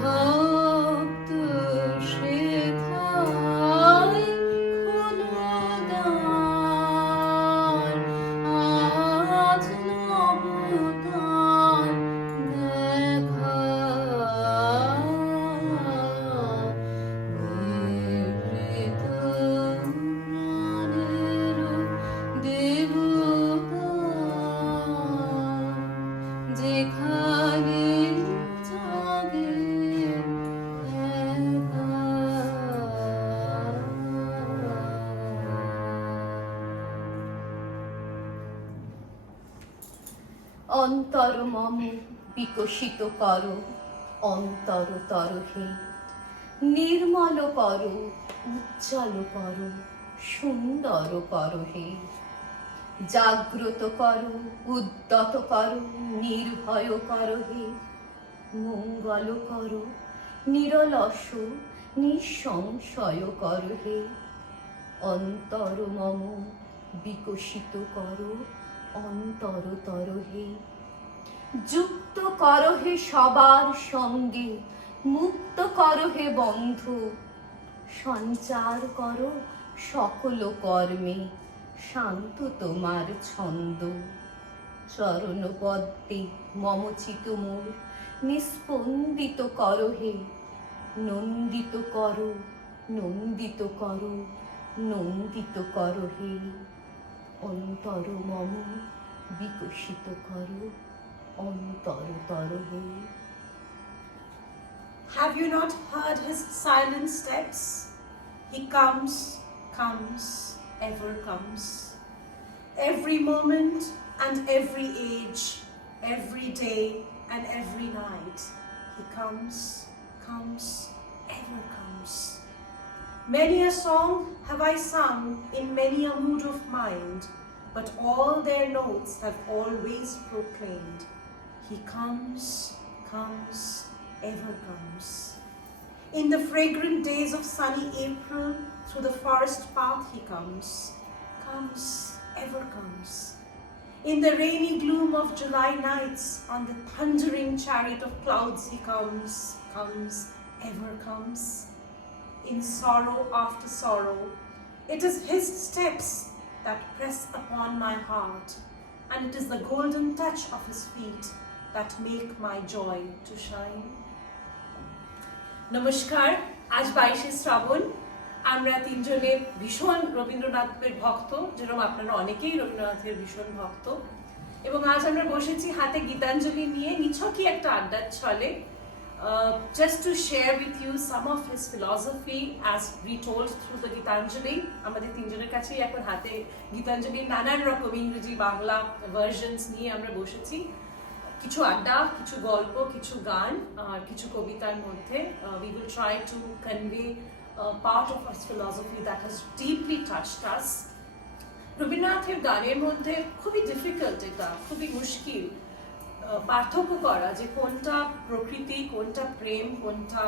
ভক্ত সেথায় খোলদার, আজ নবতার দেখা, নিভৃত প্রাণের দেবতা, যেখানে জাগে একা। অন্তর মম বিকশিত করো, অন্তর তরহে নির্মল করো, উজ্জ্বল করো, সুন্দর করো হে। জাগ্রত করো, উদ্যত করো, নির্ভয় করো হে। মঙ্গল করো, নিরলস নিঃসংশয় করো হে। অন্তর মম বিকশিত করো, অন্তরতর হে। যুক্ত করো হে সবার সঙ্গে, মুক্ত করো হে বন্ধ। সঞ্চার করো সকল কর্মে, শান্ত তোমার ছন্দ। চরণ পদ্মে মম চিত মোর, নিস্পন্দিত করো হে। নন্দিত করো, নন্দিত করো, নন্দিত করো হে। অন্তর মম বিকশিত করো, অন্তরতর হে। Have you not heard his silent steps? He comes, comes, ever comes. Every moment and every age, every day and every night. He comes, comes, ever comes. Many a song have I sung in many a mood of mind, but all their notes have always proclaimed, He comes, comes, ever comes. In the fragrant days of sunny April, through the forest path he comes, comes, ever comes. In the rainy gloom of July nights, on the thundering chariot of clouds he comes, comes, ever comes. In sorrow after sorrow, it is his steps that press upon my heart, and it is the golden touch of his feet that make my joy to shine. নমস্কার, আজ 22শে শ্রাবণ। আমরা তিনজনে ভীষণ রবীন্দ্রনাথের ভক্ত, যেরকম আপনারা অনেকেই রবীন্দ্রনাথের ভীষণ ভক্ত, এবং আজ আমরা বসেছি হাতে গীতাঞ্জলি নিয়ে নিছকই একটা আড্ডার ছলে, just to share with you some of his philosophy as retold through the Gitanjali. আমাদের তিনজনের কাছেই এখন হাতে গীতাঞ্জলির নানান রকম ইংরেজি বাংলা ভার্সনস নিয়ে আমরা বসেছি। কিছু আড্ডা, কিছু গল্প, কিছু গান আর কিছু কবিতার মধ্যে we will try to convey part of his philosophy that has deeply touched us. রবীন্দ্রনাথের গানের মধ্যে খুবই ডিফিকাল্ট, এটা খুবই মুশকিল পার্থক্য করা যে কোনটা প্রকৃতি, কোনটা প্রেম, কোনটা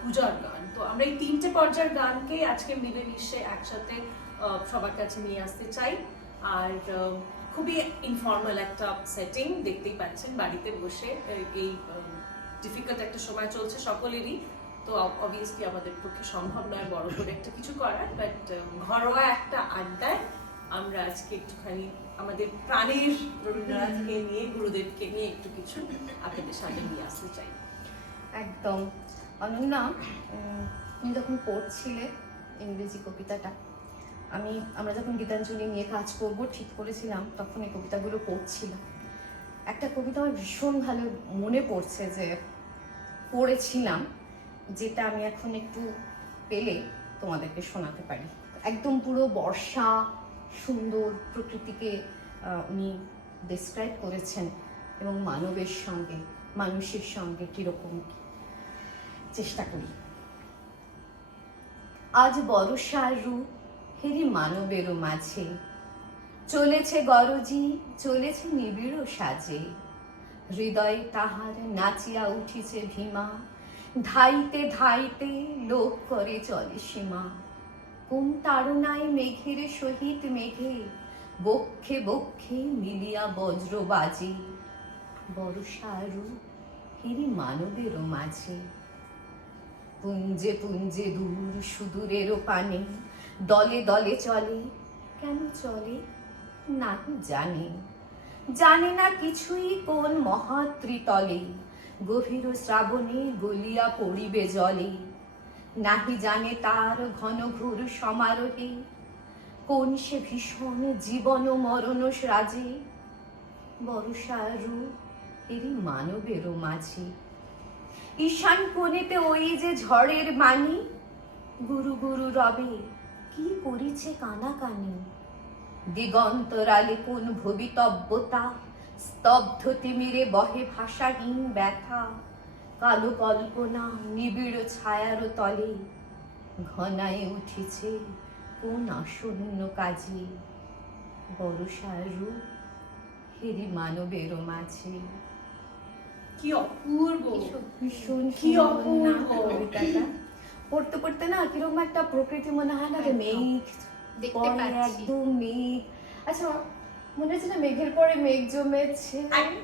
পূজার গান। তো আমরা এই তিনটে পর্যায়ের গানকে আজকে মিলে মিশে একসাথে সবার কাছে নিয়ে আসতে চাই। আর খুবই ইনফর্মাল একটা সেটিং, দেখতেই পাচ্ছেন বাড়িতে বসে এই ডিফিকাল্ট একটা সময় চলছে সকলেরই, তো অবভিয়াসলি আমাদের পক্ষে সম্ভব নয় বড় করে একটা কিছু করার, বাট ঘরোয়া একটা আড্ডায় আমরা আজকে একটুখানি আমাদের প্রাণের রবীন্দ্রনাথকে নিয়ে, গুরুদেবকে নিয়ে একটু কিছু আপনাদের সামনে নিয়ে আসতে চাই। একদম। অনন্যা, তুমি যখন পড়ছিলে ইংরেজি কবিতাটা, আমরা যখন গীতাঞ্জলি নিয়ে কাজ করব ঠিক করেছিলাম, তখন এই কবিতাগুলো পড়ছিলাম। একটা কবিতা আমার ভীষণ ভালো মনে পড়ছে, যে পড়েছিলাম, যেটা আমি এখন একটু পেলে তোমাদেরকে শোনাতে পারি। একদম পুরো বর্ষা, সুন্দর প্রকৃতিকে উনি ডেসক্রাইব করেছেন, এবং মানবের সঙ্গে, মানুষের সঙ্গে কীরকম চেষ্টা করি। আজ বর্ষার রূপ হেরি মানবেরও মাঝে, চলেছে গরজি, চলেছে নিবিড় সাজে। হৃদয়ে তাহার নাচিয়া উঠিছে ভীমা, ধাইতে ধাইতে লোক করে চলে সীমা। কোন তাড়নায় মেঘের সহিত মেঘে, বক্ষে বক্ষে মিলিয়া বজ্র বাজে। বর্ষার রূপ হেরি মানবেরও মাঝে। পুঞ্জে পুঞ্জে দূর সুদূরেরও পানে দলে দলে চলে, কেন চলে নাহি জানে, জানে না কিছুই কোন মহাত্রিতলে গভীর শ্রাবণে গলিয়া পড়িবে জলে, নাহি জানে তার ঘন ঘোর সমারোহে কোন সে ভীষণ জীবন মরণ রাজে, বর্ষার রূপ এরই মানবেরও মাঝে, ঈশান কোণেতে ওই যে ঝড়ের মানি গুরু গুরু রবে কি করিছে কানাকানি, দিগন্তরালে কোন ভবিতব্যতা স্তব্ধ তিমিরে বহে ভাষাহীন ব্যথা, কালো কল্পনা নিবিড় ছায়ার তলে ঘনায় উঠিছে কোন আসন্ন কাজে, বর্ষার রূপ হেরি মানবেরও মাঝে। কি অপূর্ব, ভীষণ কি সুন্দর না অপূর্ব। কবিতাটা? পড়তে পড়তে না কিরকম একটা প্রকৃতি মনে হয় না যে একদম। মেঘ দেখতে পরে পাচ্ছি। একদম মেঘ। আচ্ছা মনে হচ্ছে না মেঘের পরে মেঘ জমেছে।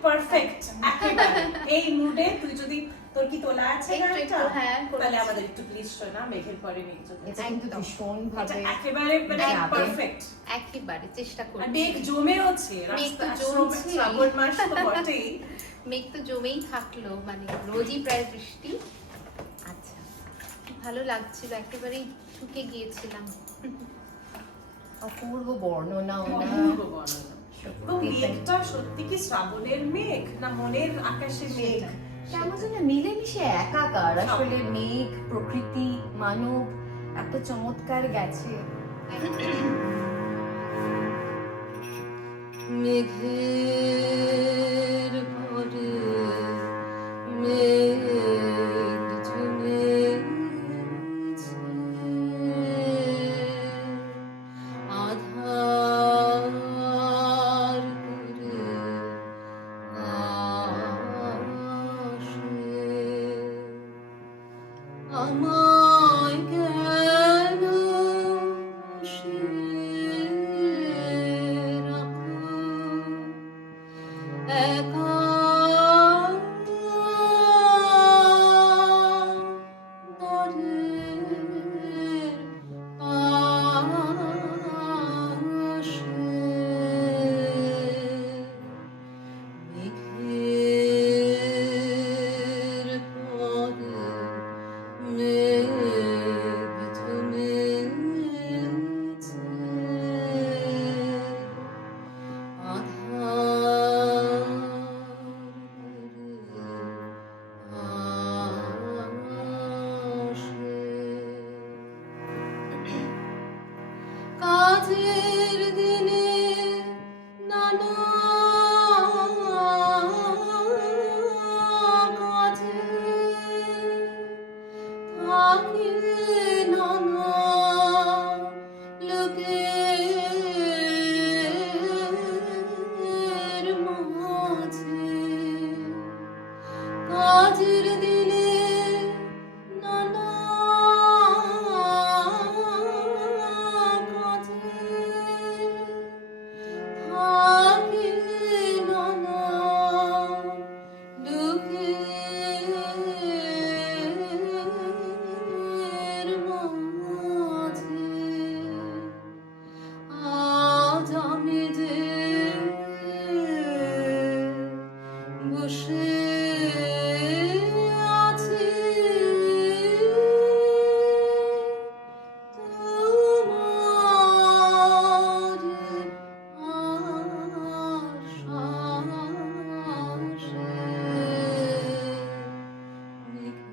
পারফেক্ট একেবারে এই মুডে তুই যদি তোর কি তোলা আছে একটু গানটা একটু, হ্যাঁ, তাহলে করেছি। আমাদের একটু প্লিজ শোনা মেঘের পরে মেঘ জমেছে। এটা কিন্তু একদম। ভীষণ এটা ভাবে একেবারে মানে যাবে। পারফেক্ট। একেবারে চেষ্টা আর করছি। মেঘ জমেওছে, মেঘ তো রাস্তা জমছেই। শ্রাবণ মাস তো বটেই। মেঘ তো জমেই থাকলো, মানে রোজই প্রায় বৃষ্টি। আচ্ছা, কি ভালো লাগছিল, একেবারেই ঢুকে গিয়েছিলাম। অপূর্ব বর্ণনা ওনার। অপূর্ব বর্ণনা। তো সত্যি তাই। মেঘটা সত্যি কি শ্রাবণের মেঘ না মনের আকাশে মেঘ? সেটা। কেমন যেন মিলেমিশে একাকার আসলে মেঘ প্রকৃতি মানব এত চমৎকার গেছে। মেঘের পরে মেঘ জমেছে, আধার করে আসে, আমায় কেন সে রাখো একা দরের পাশে, মেঘের পরে মেঘ জমেছে, আধার করে আসে, কাজের দিনে নানা কাজে থাকি নানা লোকের মাঝে, কাজের দিনে নানা কাজে থাকি নানা লোকের মাঝে, আজ আমি যে বসে আছি তোমার আশ্বাসে,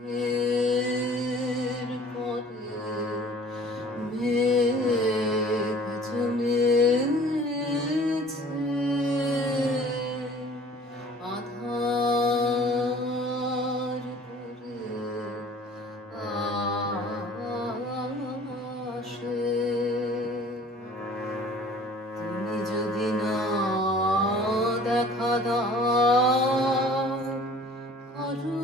মেঘের পরে মেঘ জমেছে, আধার করে আসে, তুমি যদি না দেখা দাও করো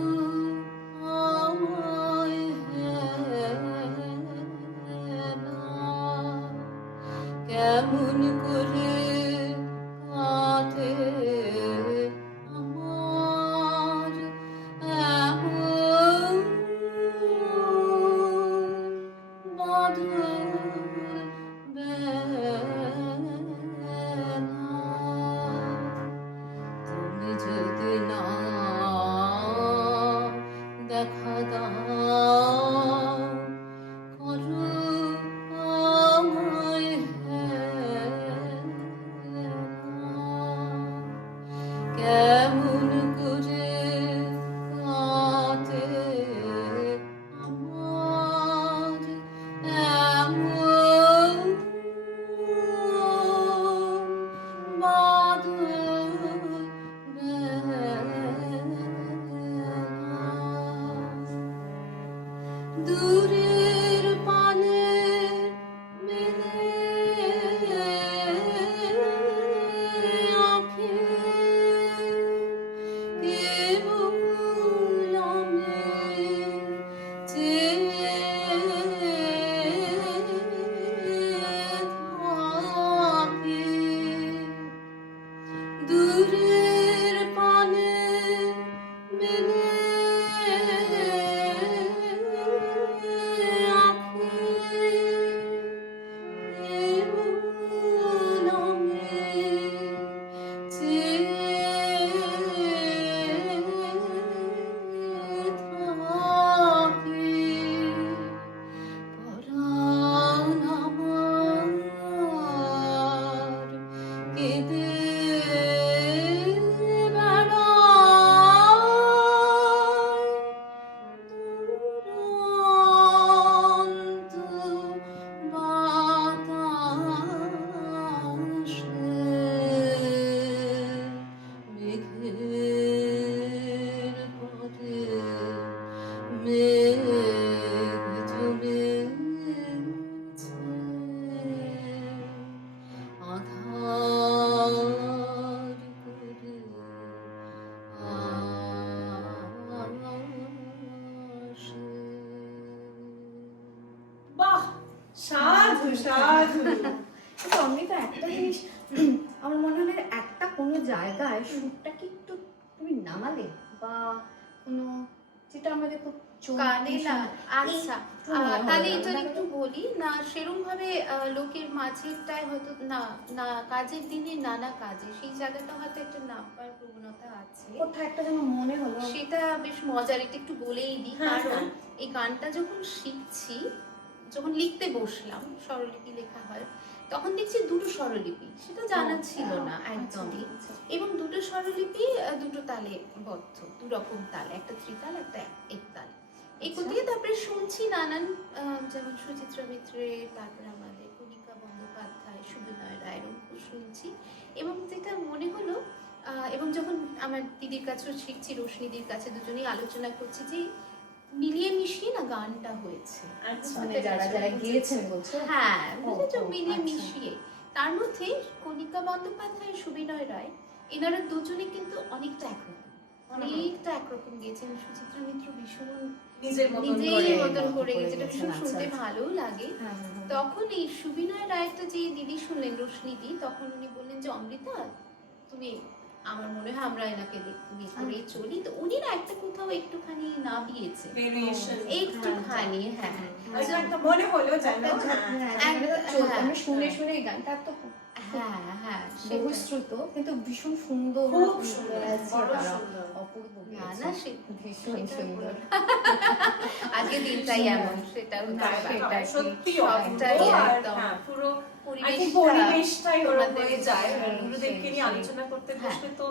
কেমন করে কাটে আমার এমন বাদল দূরের পানে মেলে আঁখি কেবল আমি চেয়ে থাকি দূরের পানে মেলে আঁখি কেবল আমি চেয়ে থাকি পরাণ আমার কেঁদে বেড়ায় দুরন্ত বাতাসে মেঘের পরে মেঘ জমেছে আধার করে আসে বাহ, সাধু সাধু। কিন্তু অমৃতা একটা জিনিস আমার মনে হয় একটা কোনো জায়গায় সুরটা কি একটু তুমি নামালে বা কোনো যেটা আমাদের খুব চোখ কানে না ভীষণ- আচ্ছা একটু মনে হলো। তাহলে এটা একটু বলি না সেরকম ভাবে লোকের মাঝেরটাই হয়তো না না কাজের দিনে নানা কাজে সেই জায়গাটা হয়তো একটা নামবার প্রবণতা আছে কোথায় একটা যেন মনে হলো সেটা বেশ মজার, এটা একটু বলেই দিই। হ্যাঁ, কারণ এই গানটা যখন শিখছি, যখন লিখতে বসলাম, স্বরলিপি লেখা হয়, তখন দেখছি দুটো স্বরলিপি, সেটা জানা ছিল না একদমই। এবং দুটো স্বরলিপি দুটো তালে বদ্ধ, দু রকম তাল, একটা ত্রিতাল একটা একতাল। এই দিয়ে তারপরে শুনছি নানান যেমন সুচিত্রা মিত্রে, তারপরে আমাদের কণিকা বন্দ্যোপাধ্যায়, সুবিনয় রায়ের অঙ্ক শুনছি। এবং যেটা মনে হলো এবং যখন আমার দিদির কাছেও শিখছি, রোশনিদির কাছে, দুজনেই আলোচনা করছি যে মিলিয়ে মিশিয়ে না গানটা হয়েছে। আচ্ছা, মানে যারা যারা গিয়েছেন বলছো হ্যাঁ, বুঝেছো, ও, মিলিয়ে আচ্ছা। মিশিয়ে। তার মধ্যে কণিকা বন্দ্যোপাধ্যায়, সুবিনয় রায়, এনারা দুজনে কিন্তু অনেকটা একরকম গিয়েছেন। সুচিত্রা মিত্র ভীষণ নিজের মতন নিজের করে মতন করে করে গেছে, যেটা ভীষণ গেছেন, শুনতে আচ্ছা। ভালো লাগে। হ্যাঁ, হ্যাঁ, হ্যাঁ। তখন এই সুবিনয় রায়টা যে দিদি শুনলেন, রোশনিদি, তখন উনি বললেন যে অমৃতা তুমি, আমার মনে হয় আমরা এনাকে বিয়ে করে চলি। তো উনি না একটা কোথাও একটুখানি না দিয়েছে, ভেরিয়েশন একটুখানি। হ্যাঁ, আচ্ছা, একটা মনে হলো যেন আমি শুনে শুনে এই গানটা তো হ্যাঁ, হ্যাঁ, বহুশ্রুত কিন্তু ভীষণ সুন্দর খুব সুন্দর, গেয়েছে বড় তারা। সুন্দর। অপূর্ব না গেয়েছে। না সে ভীষণ সেটা সুন্দর আজকে দিনটাই এমন, সেটা হচ্ছে সেটাই। সত্যি সবটাই অপূর্ব। আর একদম। হ্যাঁ, পুরো পরিবেশটা পরিবেশটাই ওরকম তোমাদের হয়ে যায়। সেই, গুরুদেবকে নিয়ে সেই। আলোচনা করতে হ্যাঁ। বসলে তো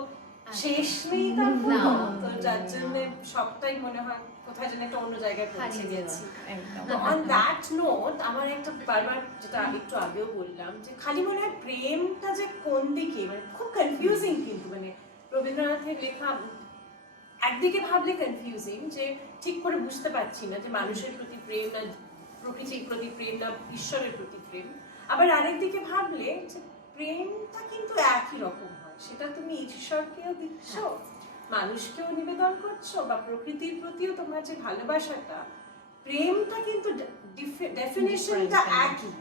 শেষ নেই তার না, কোনো। তো যার না। জন্য সবটাই মনে হয় কোথায় যেন একটা অন্য জায়গায় পৌঁছে হারিয়ে গেছি। একদম তো অন দ্যাট নোট আমার একটা বারবার, যেটা একটু আগেও বললাম, যে খালি মনে হয় প্রেমটা যে কোন দিকে, মানে খুব কনফিউজিং। কিন্তু মানে রবীন্দ্রনাথের লেখা একদিকে ভাবলে কনফিউজিং, যে ঠিক করে বুঝতে পারছি না যে মানুষের প্রতি প্রেম না প্রকৃতির প্রতি প্রেম না ঈশ্বরের প্রতি প্রেম। আবার আরেকদিকে ভাবলে যে প্রেমটা কিন্তু একই রকম হয়, সেটা তুমি ঈশ্বরকেও দিচ্ছ, মানুষকেও নিবেদন করছো, বা প্রকৃতির প্রতিও তোমার যে ভালোবাসাটা, প্রেমটা কিন্তু ডেফিনেশনটা একই।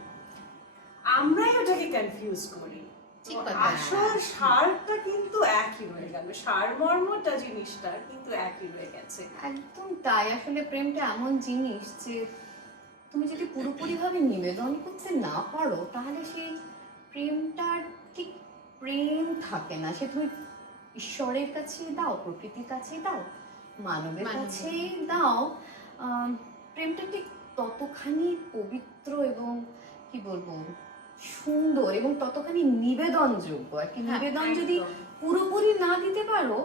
আমরাই ওটাকে কনফিউজ করি। ঠিক কথা। আসল সারটা কিন্তু একই রয়ে গেল, সারমর্মটা জিনিসটা কিন্তু একই রয়ে গেছে। একদম তাই। আসলে প্রেমটা এমন জিনিস যে তুমি যদি পুরোপুরিভাবে নিবেদন করতে না পারো তাহলে সেই প্রেমটার ঠিক প্রেম থাকে না। সে তুমি ঈশ্বরের কাছে দাও, প্রকৃতির কাছে দাও, মানবের মানবের। কাছেই দাও, প্রেমটা ঠিক ততখানি পবিত্র এবং কি বলবো সুন্দর এবং ততখানি নিবেদনযোগ্য আর কি। হ্যাঁ, নিবেদন যদি পুরোপুরি না দিতে পারো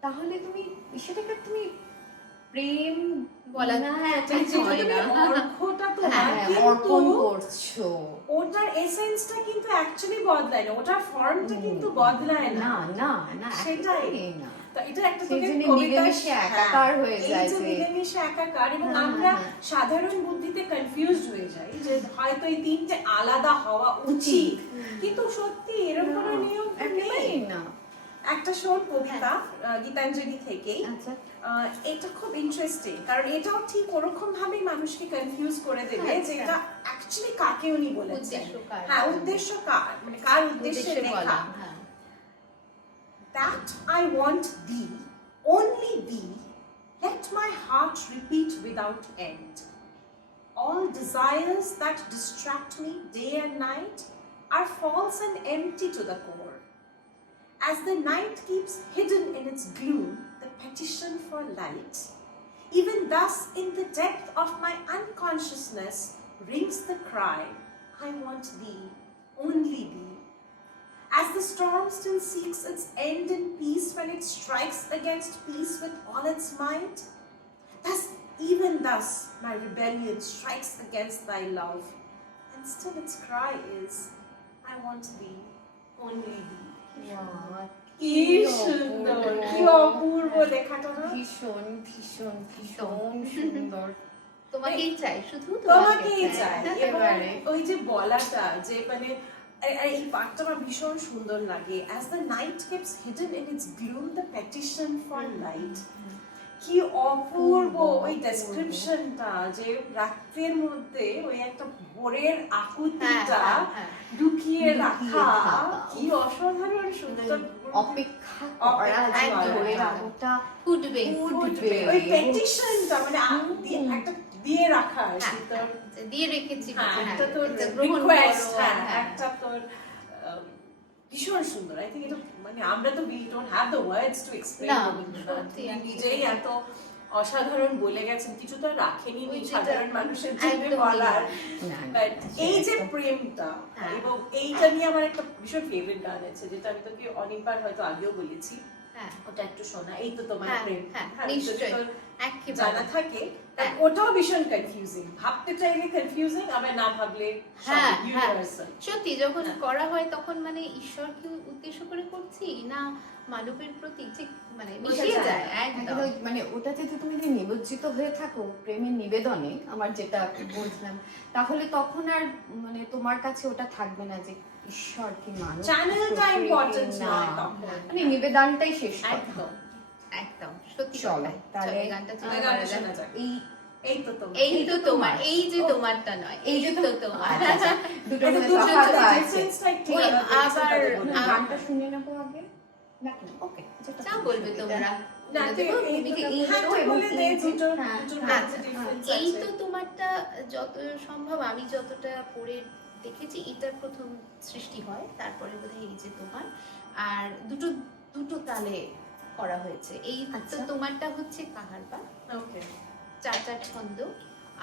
তাহলে তুমি সেটাকে তুমি প্রেম বলা না, হ্যাঁ, ঠিক ঠিক হয় হয় না। না। অর্ঘ্যটা তো হ্যাঁ, হয়, কিন্তু অর্পণ করছো। ওটার এসেন্সটা কিন্তু অ্যাকচুয়ালি বদলায় না, ওটার ফর্মটা কিন্তু বদলায় না। না না না, সেটাই। একেবারেই না। তো এটা একটা সেই তোকে জন্য কবিতার মিলেমিশে একাকার হয়ে এই যায় যে যে- মিলেমিশে একাকার, এবং হ্যাঁ, আমরা হ্যাঁ। সাধারণ বুদ্ধিতে কনফিউজড হয়ে যাই যে হয়তো এই তিনটে আলাদা হওয়া উচিত, কিন্তু সত্যি এরকম কোনো নিয়ম তো নেই। একেবারেই না। একটা শোন কবিতা গীতাঞ্জলি থেকেই, আচ্ছা এটা খুব ইন্টারেস্টিং, কারণ এটাও ঠিক ওরকম ভাবেই মানুষকে কনফিউজ করে দেবে হ্যাঁ, যে এটা অ্যাকচুয়ালি কাকে উনি বলেছেন। উদ্দেশ্য কার? হ্যাঁ, উদ্দেশ্য কার, মানে কার উদ্দেশ্যে উদ্দেশ্যে লেখা। বলা, হ্যাঁ। That I want thee, only thee, let my heart repeat without end. All desires that distract me day and night are false and empty to the core. As the night keeps hidden in its gloom the petition for light, even thus in the depth of my unconsciousness rings the cry, I want thee, only thee. As the storm still seeks its end in peace when it strikes against peace with all its might, thus even thus my rebellion strikes against thy love, and still its cry is, I want thee, only thee. বাহ, কি সুন্দর, কি অপূর্ব লেখাটা না? ভীষণ ভীষণ ভীষণ সুন্দর। তোমাকেই চাই, শুধু তোমাকেই চাই। এবং একেবারে। ওই যে বলাটা যে মানে এই পাঠটা আমার ভীষণ সুন্দর লাগে। As the night keeps hidden in its gloom the petition for light. কি অপূর্ব ওই ডেসক্রিপশনটা, যে রাত্রের মধ্যে ওই একটা ভোরের আকুতিটা লুকিয়ে রাখা, কি অসাধারণ সুন্দর। অপেক্ষা করা যে অপেক্ষা ধরে করা। রাখাটা ফুটবে ফুটবে। ওই পেটিশনটা মানে একটা দিয়ে রাখা আর কি, তোর দিয়ে রেখেছি, হ্যাঁ, হ্যাঁ, একটা তোর এটা গ্রহণ রিকোয়েস্ট, করো, হ্যাঁ, হ্যাঁ। একটা তোর ভীষণ সুন্দর। আই থিংক এটা মানে আমরা তো we don't have the words to explain না, রবীন্দ্রনাথ। সত্যি, তিনি একদম। নিজেই এত অসাধারণ বলে গেছেন, কিছু তো আর রাখেনি ওই যেটা- সাধারণ মানুষের জন্য একদমই। বলার। না, But এই যে একদম। প্রেমটা, হ্যাঁ। এবং এইটা নিয়ে আমার একটা ভীষণ ফেভারিট গান আছে, যেটা আমি তোকে অনেকবার হয়তো আগেও বলেছি, হ্যাঁ, ওটা একটু শোনা। এই তো তোমার হ্যাঁ, প্রেম, হ্যাঁ, হ্যাঁ, যদি নিশ্চয়ই। তোর একেবারে। জানা থাকে, হ্যাঁ। ওটাও ভীষণ কনফিউজিং, ভাবতে চাইলে কনফিউজিং, আবার না ভাবলে হ্যাঁ, হ্যাঁ। ইউনিভার্সাল। সত্যি যখন হ্যাঁ। করা হয় তখন মানে ঈশ্বরকে উদ্দেশ্য করে করছি না মানবের প্রতি, ঠিক মানে মিশিয়ে বোঝা যায় যায়। একদম। একদম, মানে ওটাতে তো তুমি যদি নিমজ্জিত হয়ে থাকো প্রেমের নিবেদনে, আমার যেটা বলছিলাম, তাহলে তখন আর মানে তোমার কাছে ওটা থাকবে না যে ঈশ্বর কি মানুষ, চ্যানেলটা প্রকৃতি ইম্পর্টেন্ট না। নয় তখন। মানে নিবেদনটাই শেষ কথা। একদম। একদম সত্যি চলো, কথাই। তাহলে চলো, গানটা চলে গানটা করা যাক। শোনা যাক। এই এই তো তোমার। এই তো তোমার, এই যে তোমারটা নয়, এই যে তো তোমার। আচ্ছা, আচ্ছা, দুটোর এটা মধ্যে দুটো তফাৎ তো আছে। difference-টা একটু ওই আলাদা, আবার- difference-টা বলে দাও। গানটা শুনে নেবো আগে নাকি? ওকে, যেটা যা তুমি বলবে শুনবে। তোমরা। না, বলে তুই দেবো? এই তুমি কি দুটো- এই হ্যাঁ, তুই এবং বলে দে, এই যে- দুটোর হ্যাঁ, দুটোর হ্যাঁ, মধ্যে difference এই আছে। তো তোমারটা যত সম্ভব আমি যতটা পড়ে দেখেছি এটা প্রথম সৃষ্টি হয়, তারপরে বোধহয় এই যে তোমার, আর দুটো দুটো তালে করা হয়েছে। এই তো আচ্ছা। তোমারটা হচ্ছে কাহারবা, Okay. 4/4 ছন্দ,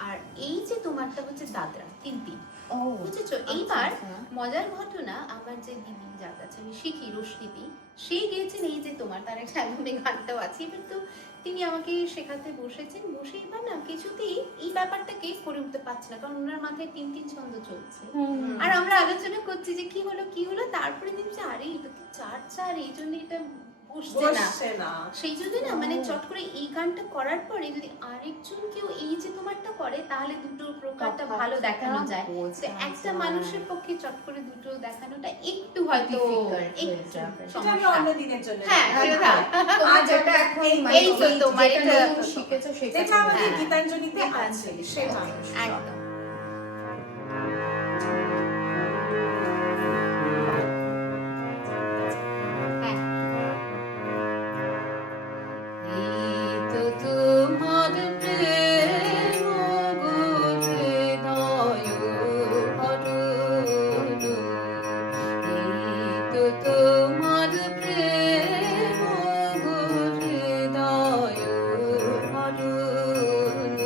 আর এই যে তোমারটা হচ্ছে দাদরা, 3/3। ও, বুঝেছো? আচ্ছা, এইবার আচ্ছা। মজার ঘটনা, আমার যে দিদি যার কাছে আমি শিখি, রশ্মিদি, সে গিয়েছেন এই যে তোমার, তার একটা অ্যালবামে গানটাও আছে। এবার তো তিনি আমাকে শেখাতে বসেছেন, বসে এবার না কিছুতেই এই ব্যাপারটাকে করে উঠতে পারছে না, কারণ ওনার মাথায় 3/3 ছন্দ চলছে। হুম। আর আমরা আলোচনা করছি যে কি হলো কি হলো, তারপরে দেখছি আরে এটা তো 4/4, এই জন্য এটা বসছে না। বসছে না। সেই জন্য না মানে চট করে এই গানটা করার পরে যদি আরেকজন কেউ এই যে তোমারটা করে, তাহলে দুটো প্রকারটা ভালো দেখানো যায়। তো একটা মানুষের পক্ষে চট করে দুটো দেখানোটা একটু হয়তো Difficult হয়ে একটু যাবে। সেটা আমি সমস্যা। অন্য দিনের জন্য হ্যাঁ, রাখবো। সেটা। তোমার যেটা এখন মানে এই তো তোমার, যেটা এটা- নতুন শিখেছো সেটা যেটা আমাদের হ্যাঁ। গীতাঞ্জলিতে আছে, গীতাঞ্জলি, সেটা। একদম। হ্যাঁ। এই তো তোমার প্রেম হৃদয় হরণ, এই তো তোমার প্রেম হৃদয় হরণ,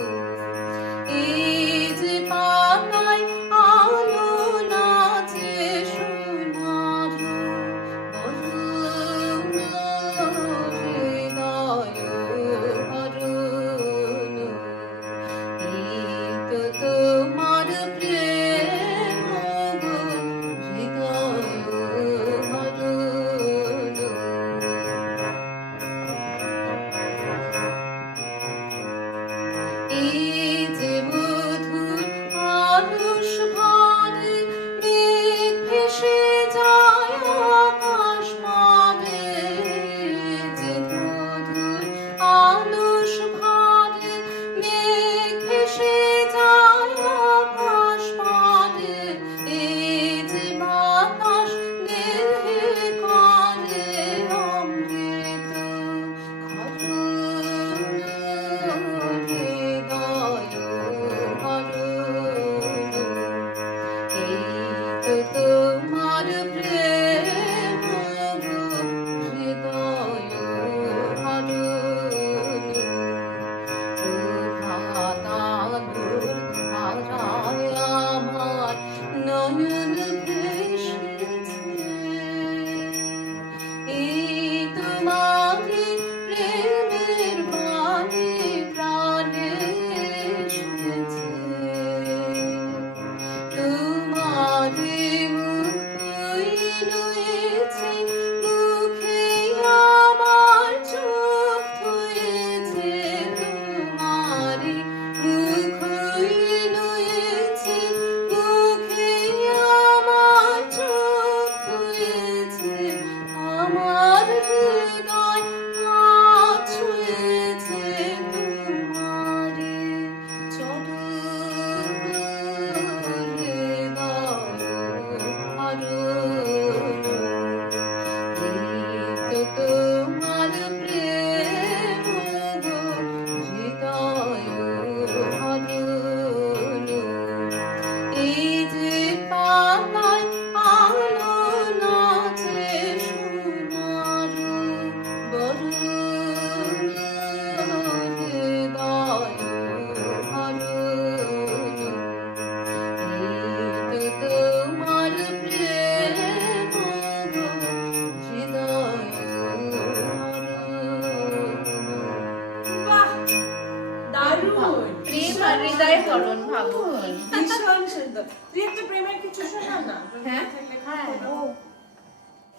প্রেম আর হৃদয় হরণ ভাবো। ভীষণ সুন্দর। তুই একটা প্রেমের কিছু শোনা না হ্যাঁ। হ্যাঁ। ও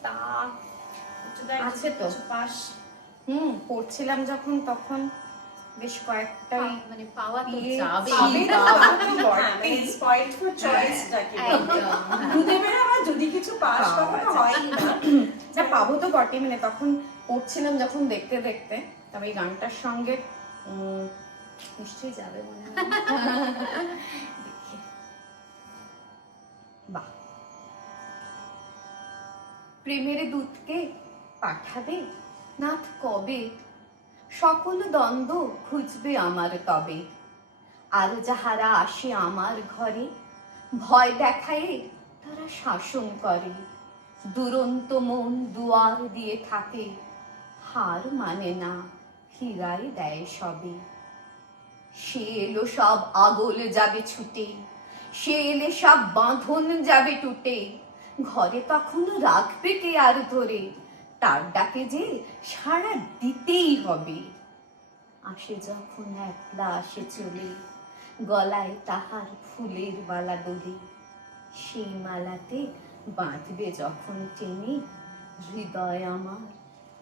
তা আছে তো। পাস পড়ছিলাম যখন তখন বেশ কয়েকটাই মানে পাওয়া তো পেয়েছি। যাবে। স্পয়েলড ফর চয়েস যাকে বলে। একদম, হ্যাঁ। গুরুদেবের আবার যদি কিছু পাস পাওয়া কখনো যায়। হয় না যা পাবো তো বটে, মানে তখন পড়ছিলাম যখন দেখতে দেখতে, তবে এই গানটার সঙ্গে নিশ্চয়ই যাবে মনে হয়। দেখি। বাহ। প্রেমের দূতকে পাঠাবে নাথ কবে, সকল দ্বন্দ্ব খুঁজবে আমার তবে। আর যাহারা আসে আমার ঘরে, ভয় দেখায়ে তারা শাসন করে। দুরন্ত মন দুয়ার দিয়ে থাকে, হার মানে না, ফিরাই দেয় সবে। সে এলো সব আগল যাবে ছুটে, সে এলে সব বাঁধন যাবে টুটে। ঘরে তখন রাখবে কে আর ধরে, তার ডাকে যে সাড়া দিতেই হবে। আসে যখন একলা আসে চলে, গলায় তাহার ফুলের মালা দোলে। সেই মালাতে বাঁধবে যখন টেনে, হৃদয় আমার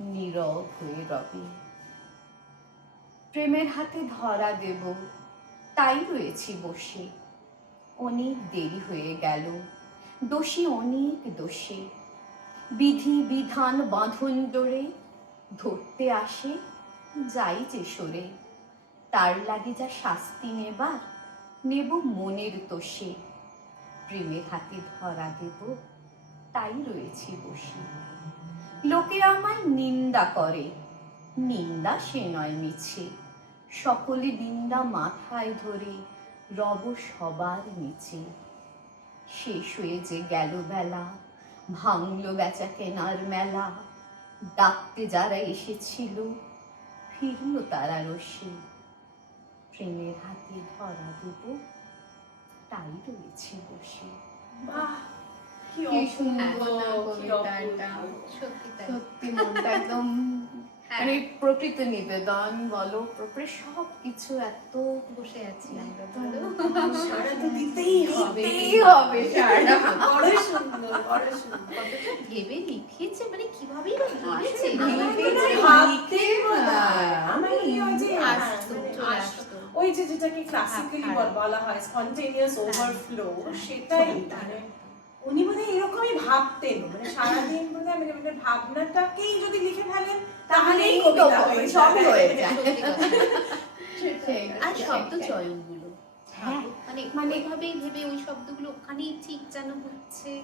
নীরব হয়ে রবে। প্রেমের হাতে ধরা দেব, তাই রয়েছি বসে। অনেক দেরি হয়ে গেল, দোষী অনেক দোষে। বিধি বিধান বাঁধন ডোরে, ধরতে আসে যাই যে সরে। তার লাগে যা শাস্তি নেবার, নেব মনের তোষে। প্রেমের হাতে ধরা দেব, তাই রয়েছি বসে। লোকে আমায় নিন্দা করে, নিন্দা সে নয় মিছে। সকলে নিন্দা মাথায় ধরে, রব সবার নিচে। শেষ হয়ে যে গেল বেলা, ভাঙলো বেচা কেনার মেলা। ডাকতে যারা এসেছিল, ফিরল তারা রসে। প্রেমের হাতে ধরা দেব, তাই রয়েছি বসে। বাহ কি কি অপূর্ব, সুন্দর কি কবিতাটা। অপূর্ব। সত্যি তাই। সত্যি মনটা একদম হ্যাঁ। মানে প্রকৃত নিবেদন বলো, প্রকৃত সব কিছু এত বসে আছি আমরা, একদম বলো। সাড়া তো দিতেই হবে। দিতেই হবে সারা। বড় সুন্দর, বড় সুন্দর। কতটা ভেবে লিখেছে, মানে কিভাবেই বা ভেবেছে। ভাবতেই বলা হয়। আমার কি ওই যে আসতো, মানে চলে আসতো। আসতো। ওই যে যেটাকে ক্লাসিক্যালি হ্যাঁ। বলা হয় স্পন্টেনিয়াস ওভারফ্লো, সেটাই মানে উনি বোধহয় এরকমই ভাবতেন, মানে সারাদিন বোধহয় মানে ভাবনাটাকেই যদি লিখে ফেলেন তাহলেই তো কবিতা হয়ে সব যায়। হয়ে যায়। সত্যি কথা। সেটাই, আর শব্দ সেটাই। চয়নগুলো, হ্যাঁ, মানে মানে- ওইভাবেই ভেবে ওই শব্দগুলো ওখানেই ঠিক যেন হচ্ছে।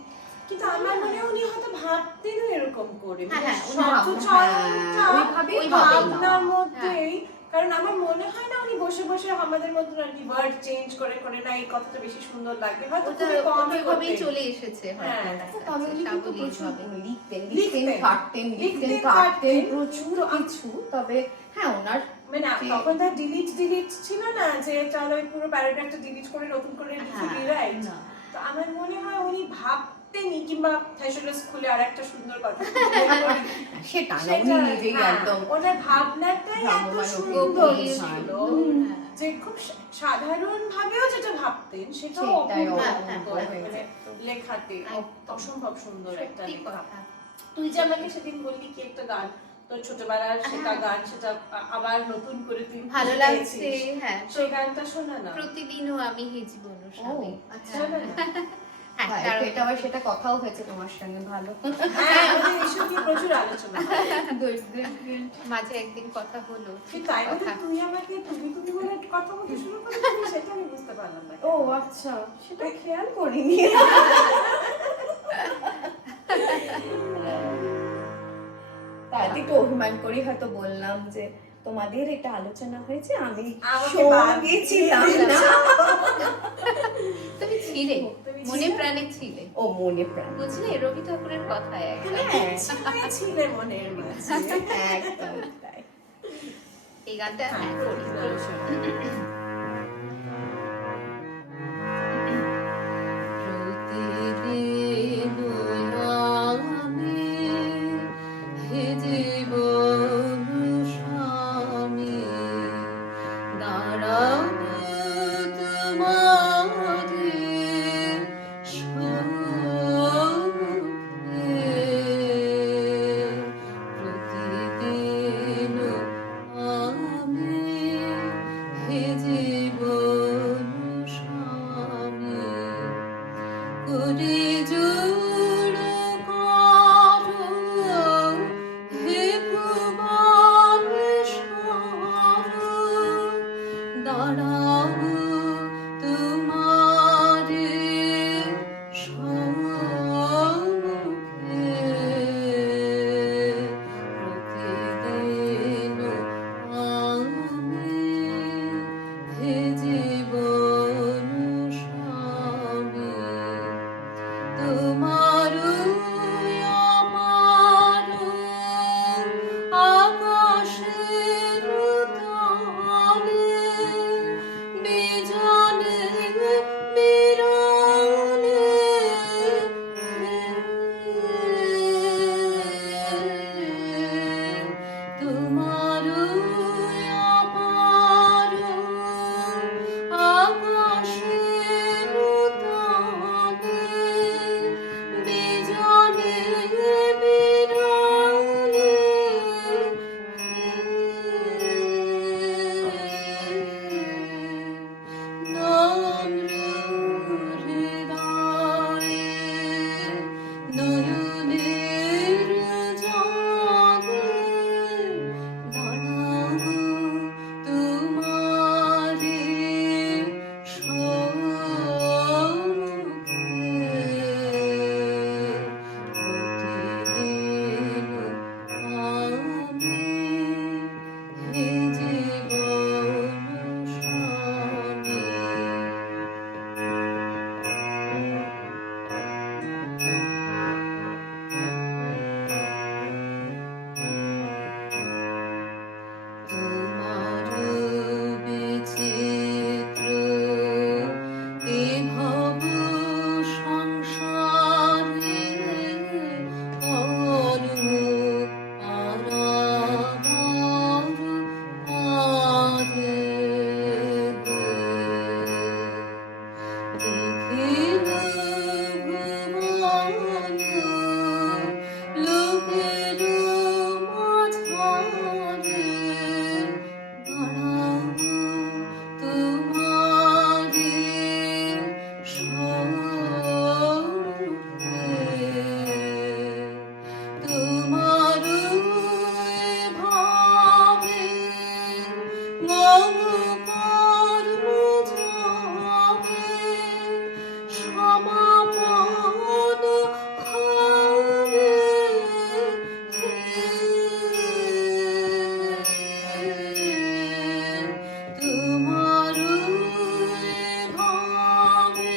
কিন্তু আমার মনে হয় উনি হয়তো ভাবতেনও এরকম করে, হ্যাঁ, হ্যাঁ, উনি শব্দ ভাবতেন, চয়নটা হ্যাঁ, ওইভাবেই ওইভাবেই ভাবনার না। মধ্যেই। কারণ আমার মনে হয় না উনি বসে বসে আমাদের মধ্যে আর কি ওয়ার্ড চেঞ্জ করে করে না এই কথাটা বেশি সুন্দর লাগবে, হয়তো ওটা খুবই কম ওইভাবেই চলে এসেছে হয়তো হ্যাঁ। ওনার তবে কাছে, উনি কিন্তু সাবলীল প্রচুর ভাবে। লিখতেন, লিখতেন, কাটতেন, লিখতেন, লিখতেন, কাটতেন, কাটতেন, প্রচুর কিন্তু কিছু। তবে হ্যাঁ, ওনার মানে যে- তখন তার ডিলিট ছিল না, যে চলো এই পুরো প্যারাগ্রাফটা ডিলিট করে নতুন করে লিখে হ্যাঁ, দিই, রাইট? না। তো আমার মনে হয় উনি ভাবতেনই, কিংবা থেসারাস খুলে আরেকটা সুন্দর কথা সেটা না, উনি নিজেই একদম ওনার ভাবনাটাই এত ভ্রাম্যমাণ সুন্দর অভিজ্ঞ ছিল হ্যাঁ। যে খুব সাধারণ ভাবেও যেটা ভাবতেন সেটাও সেটাই অপূর্ব অপূর্ব করে, হয়ে মানে যেত। লেখাতে একদম। অসম্ভব সুন্দর একটা সত্যি লেখা। কথা। তুই যে আমাকে সেদিন বললি কি একটা গান, তোর ছোটবেলার শেখা গান, সেটা আবার নতুন করে তুই ভালো খুঁজে লাগছে, পেয়েছিস। হ্যাঁ। সেই গানটা শোনা না। প্রতিদিনও আমি হিজব অনুসারী। আচ্ছা। শোনা না। হ্যাঁ, হ্যাঁ, কারণ- এটা আবার সেটা কথাও হয়েছে তোমার সঙ্গে, ভালো। হ্যাঁ, আমাদের ইস্যু নিয়ে প্রচুর আলোচনা হয়। Good, good, good. মাঝে একদিন কথা হলো, কিন্তু তাই বলে কথা। তুই আমাকে তুমি বলে কথা বলতে শুরু করেছিস, সেটা আমি বুঝতে পারলাম না। ও আচ্ছা, সেটা খেয়াল করিনি। তাই একটু অভিমান করি হয়তো বললাম যে তোমাদের এটা আলোচনা হয়েছে, আমি আমাকে বাদ সঙ্গে ছিলাম না। তুমি ছিলে, তুমি মনে ছিলে? প্রাণে ছিলে, ও মনে প্রাণ, বুঝলে রবি ঠাকুরের কথায় একদম। হ্যাঁ, ছিলে মনের মাঝে। একদম তাই। এই গানটা হ্যাঁ, হ্যাঁ, করি, করি। প্রতিদিন আমি হে জীবন স্বামী দাঁড়ানো জীবন স্বামী তোমার আমার আকাশের তলে বিজনে বিরলে তোমার আমার আকাশের তলে বিজনে বিরলে নম্র হৃদয়ে নয়নের জলে দাঁড়াবো তোমারি প্রতিদিন আমি হে জীবন স্বামী তোমার বিচিত্র এ ভব সংসারে কর্ম আরাধার পারে দেখিল ভুবন লোকের মাঝারে দাঁড়াবো তোমারি সম্মুখে তোমার ভাবে মম কর্ম যাবে সমাপন হবে তোমার ভাবে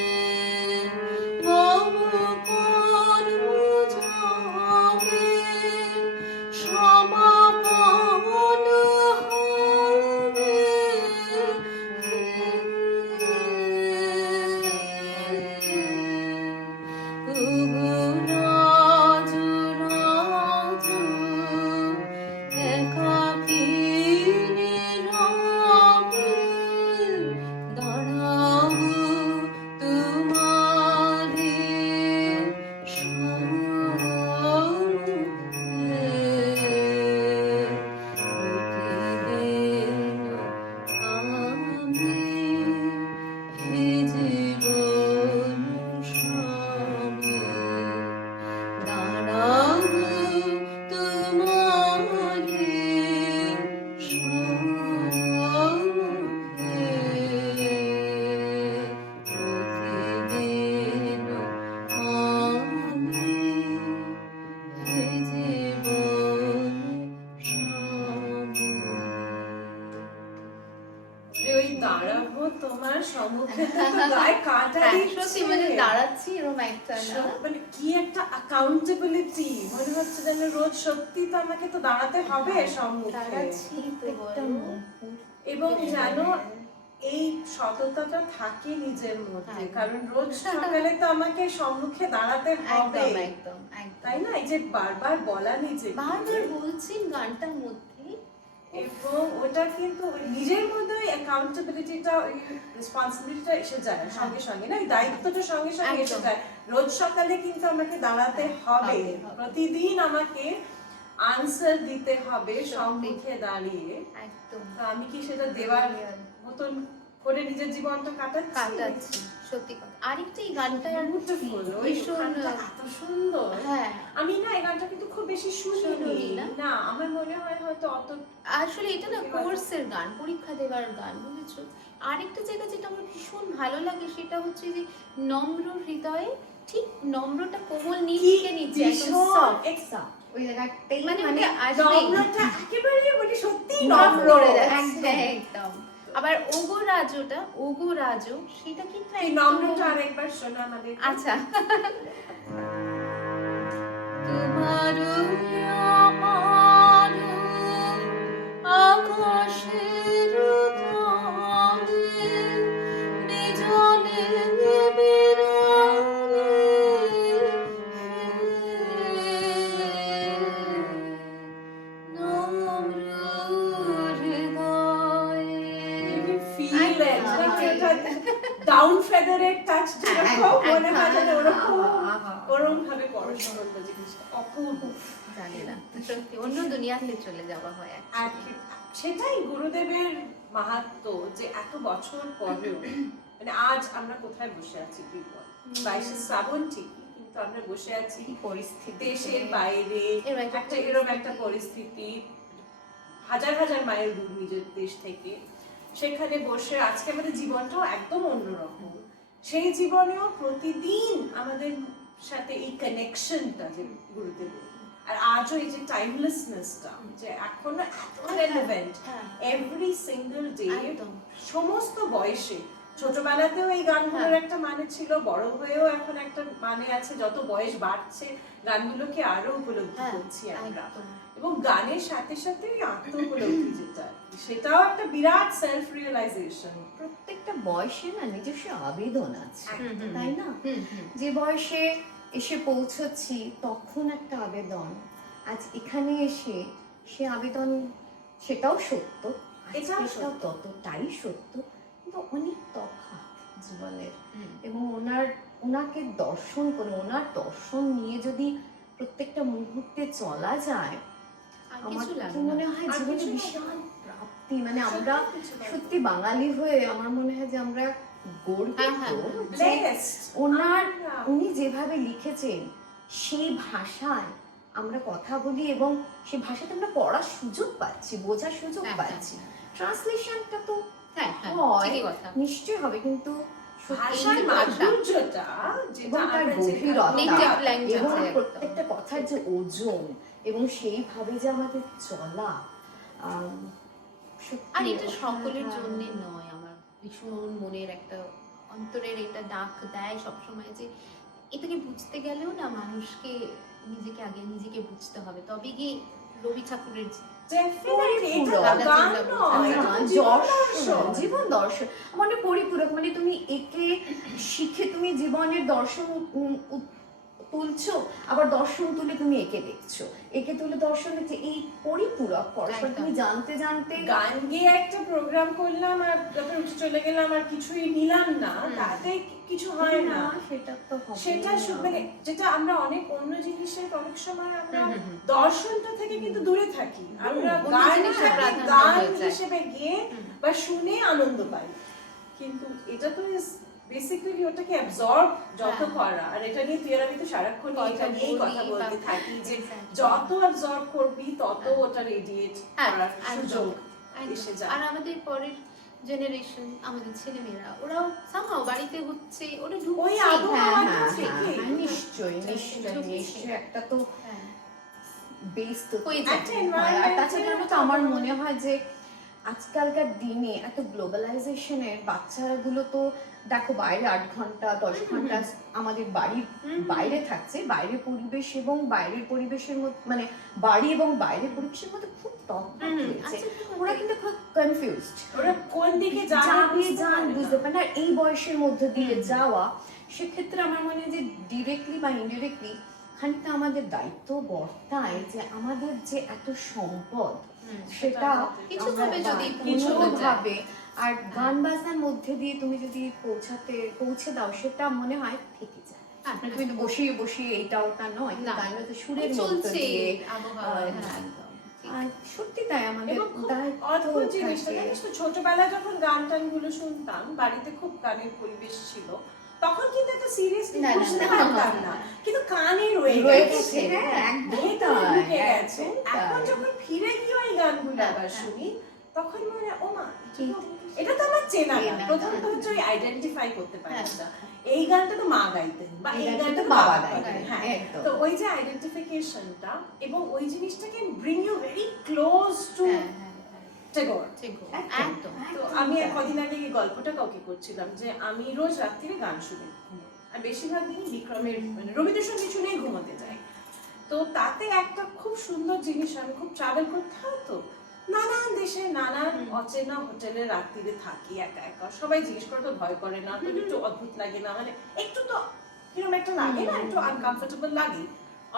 মম কর্ম যাবে সমাপন হবে রাজ রাজ একাকী নীরবে দাঁড়াবো তোমারি সম্মুখে প্রতিদিন আমি হে জীবন স্বামী দাঁড়াবো তোমারি সম্মুখে প্রতিদিন আমি হে জীবন স্বামী ওই দাঁড়াবো তোমার সম্মুখে তো গায়ে কাঁটা সত্যি মানে দাঁড়াচ্ছি এরকম একটা না মানে কি একটা অ্যাকাউন্টেবিলিটি মনে হচ্ছে যেন রোজ সত্যি তো আমাকে তো দাঁড়াতে হবে সম্মুখে দাঁড়াচ্ছি তো একটা বলো। মুহূর্ত। এবং জানো এই সততাটা থাকে নিজের মধ্যে একদম। কারণ রোজ সকালে তো আমাকে সম্মুখে দাঁড়াতে হবে একদম একদম একদম তাই না এই যে বারবার বলা নিজে বারবার বলছি গানটার মধ্যে এবং ওটা কিন্তু ওই নিজের মধ্যে অ্যাকাউন্টেবিলিটিটা ওই রেসপন্সিবিলিটিটা এসে যায় সঙ্গে সঙ্গে না এই দায়িত্বটা সঙ্গে সঙ্গে এসে একদম। যায় রোজ সকালে কিন্তু আমাকে দাঁড়াতে হবে হবে। প্রতিদিন আমাকে আনসার দিতে হবে সত্যি। সম্মুখে দাঁড়িয়ে একদম তো আমি কি সেটা দেওয়ার মতন করে নিজের জীবনটা কাটাচ্ছি কাটাচ্ছি সত্যি কথা আরেকটা এই গানটা Beautiful, ওই ভীষণ গানটা এত সুন্দর হ্যাঁ আমি না এই গানটা কিন্তু খুব বেশি শুনিনি শুনোনি না? না আমার মনে হয় হয়তো অত আসলে এটা না কোর্সের গান পরীক্ষা দেওয়ার গান বুঝেছো আরেকটা জায়গা যেটা আমার ভীষণ ভালো লাগে সেটা হচ্ছে যে নম্র হৃদয়ে ঠিক নম্রটা কোমল নিচে নিচে একদম soft। Exact. ওই জায়গাটাই মানে মানে ওটা আসলেই নম্রটা একেবারে মানে সত্যি নম্র নম্র করে যাচ্ছে একদম। একদম তো আবার ওগো রাজো সেটা কিন্তু এই একদম- নম্রটা আরেকবার শোনা আমাদের। আচ্ছা তোমার আমার আকাশের তলে বিজলে বিরালে নম্র হৃদয়ে Feel it, like এটা down feather এর touch যেরকম মনে হয় যেন ওরকম ভাবে পড়াশোনা করলো জিনিসটা অপূর্ব। জানি না সত্যি অন্য দুনিয়াতে চলে যাওয়া হয় আর সেটাই গুরুদেবের মাহাত্ম্য, যে এত বছর পরেও মানে আজ আমরা কোথায় বসে আছি বিপদ 22শে শ্রাবণ ঠিকই, কিন্তু আমরা বসে আছি কি পরিস্থিতি দেশের বাইরে একটা এরকম একটা পরিস্থিতি, হাজার হাজার মাইল দূর নিজের দেশ থেকে, সেখানে বসে আজকে আমাদের জীবনটাও একদম অন্যরকম। সেই জীবনেও প্রতিদিন আমাদের সাথে এই কানেকশনটা যে গুরুদেবের, আর আজও এই যে টাইমলেসনেসটা, যে এখনো এত রেলেভেন্ট এভরি সিঙ্গেল ডে, একদম। সমস্ত বয়সে। ছোটবেলাতেও এই গানগুলোর একটা মানে ছিল, বড় হয়েও এখন একটা মানে আছে, যত বয়স বাড়ছে গানগুলোকে আরো উপলব্ধি করছি আমরা। এবং গানের সাথে সাথে আত্ম উপলব্ধি যেটা, সেটাও একটা বিরাট সেলফ রিয়েলাইজেশন। প্রত্যেকটা বয়সে না নিজস্ব আবেদন আছে, একদম। তাই না? যে বয়সে এসে পৌঁছচ্ছি তখন একটা আবেদন, আজ এখানে এসে সে আবেদন, সেটাও সত্য, এটাও সেটাও ততটাই সত্য, কিন্তু অনেক তফাৎ জীবনের। এবং ওনাকে দর্শন করে, ওনার দর্শন নিয়ে যদি প্রত্যেকটা মুহূর্তে চলা যায়, আমার তো মনে হয় আর জীবনে কিছু লাগে বিশাল প্রাপ্তি। মানে আমরা সত্যি বাঙালি হয়ে আমার মনে হয় যে আমরা গর্বিত যে উনি যেভাবে লিখেছেন সেই ভাষায় আমরা কথা বলি, এবং সেই ভাষাতে আমরা পড়ার সুযোগ পাচ্ছি, বোঝার সুযোগ পাচ্ছি। ট্রান্সলেশনটা তো হয়, নিশ্চয়ই হবে, কিন্তু ভাষার মাধুর্যটা, যেটা আমরা এবং প্রত্যেকটা কথার যে ওজন, এবং সেইভাবে যে আমাদের চলা, আর এটা সকলের জন্য নয়। আমার ভীষণ মনের একটা অন্তরের এটা ডাক দেয় সবসময় যে এটাকে বুঝতে গেলেও না মানুষকে নিজেকে আগে নিজেকে বুঝতে হবে, তবে গিয়ে রবি ঠাকুরের জীবন দর্শন মানে পরিপূরক। মানে তুমি একে শিখে তুমি জীবনের দর্শন তুলছো, আবার দর্শন তুলে তুমি একে দেখছো, একে তুলে দর্শন দেখছো, এই পরিপূরক পরস্পর। তুমি জানতে জানতে গান গিয়ে একটা প্রোগ্রাম করলাম আর তারপর উঠে চলে গেলাম আর কিছুই নিলাম না, তাতে কিছু হয় না। সেটা তো সেটা মানে যেটা আমরা অনেক অন্য জিনিসের অনেক সময় আমরা দর্শনটা থেকে কিন্তু দূরে থাকি, আমরা গান হিসেবে গিয়ে বা শুনে আনন্দ পাই, কিন্তু এটা তো বেসিক্যালি ওটাকে অ্যাবজর্ব যত করা। আর এটা নিয়ে তুই আর আমি তো সারাক্ষণ এটা নিয়েই কথা বলতে থাকি, যে যত অ্যাবজর্ব করবি তত ওটা রেডিয়েট করার সুযোগ এসে যায়। আর আমাদের পরের জেনারেশন, আমাদের ছেলেমেয়েরা, ওরাও সামহাও বাড়িতে হচ্ছে, ওরা ওই আবহাওয়াটা থেকে নিশ্চয়ই একটা তো বেস তো একটা আর তাছাড়া তো আমার মনে হয় যে আজকালকার দিনে এত গ্লোবালাইজেশনের বাচ্চাগুলো তো দেখো বাইরে 8 ঘন্টা 10 ঘন্টা আমাদের বাড়ির বাইরে থাকছে, বাইরের পরিবেশ এবং বাইরের পরিবেশের মধ্যে, মানে বাড়ি এবং বাইরের পরিবেশের মধ্যে খুব তফাৎ রয়েছে। ওরা কিন্তু খুব কনফিউজড, ওরা কোন দিকে বুঝতে পারে না। এই বয়সের মধ্যে দিয়ে যাওয়া, সেক্ষেত্রে আমার মনে হয় যে ডিরেক্টলি বা ইনডিরেক্টলি খানিকটা আমাদের দায়িত্ব বর্তায় যে আমাদের যে এত সম্পদ, সেটা কিছুভাবে আর গান বাজনার মধ্যে দিয়ে তুমি যদি পৌঁছে দাও, সেটা মনে হয় থেকে যায়। তুমি তো বসিয়ে বসিয়ে এইটা ওটা নয়, গানটা তো সুরের মধ্যে দিয়ে সত্যি তাই আমাদের অদ্ভুত জিনিসটা জানিস তো, ছোটবেলায় যখন গান টান গুলো শুনতাম, বাড়িতে খুব গানের পরিবেশ ছিল, তখন কিন্তু একটা সিরিয়াসলি বুঝতে পারতাম না, কিন্তু কানে রয়ে গেছে, এখন যখন ফিরে গিয়ে ওই গানগুলো আবার শুনি, তখন মনে হয় ও মা এটা তো আমার চেনা গান। প্রথম তো হচ্ছে ওই আইডেন্টিফাই করতে পারি না, এই গানটা তো মা গাইতেন বা এই গানটা তো বাবা গাইতেন। হ্যাঁ, তো ওই যে আইডেন্টিফিকেশনটা এবং ওই জিনিসটা can bring you very close to Tagore. একদম তো আমি কদিন আগে এই গল্পটা কাউকে করছিলাম যে আমি রোজ রাত্রিরে গান শুনি ঘুমোই। আর বেশিরভাগ দিন বিক্রমের মানে রবীন্দ্রসঙ্গীত শুনেই ঘুমোতে যাই। তো তাতে একটা খুব সুন্দর জিনিস, আমি খুব ট্রাভেল করতে হয় তো নানান দেশে নানান অচেনা হোটেলে রাত্রিরে থাকি একা একা। সবাই জিজ্ঞেস করে তো ভয় করে না, তো একটু অদ্ভুত লাগে না, মানে একটু তো কিরকম একটা লাগে না, একটু আনকমফোর্টেবল লাগে।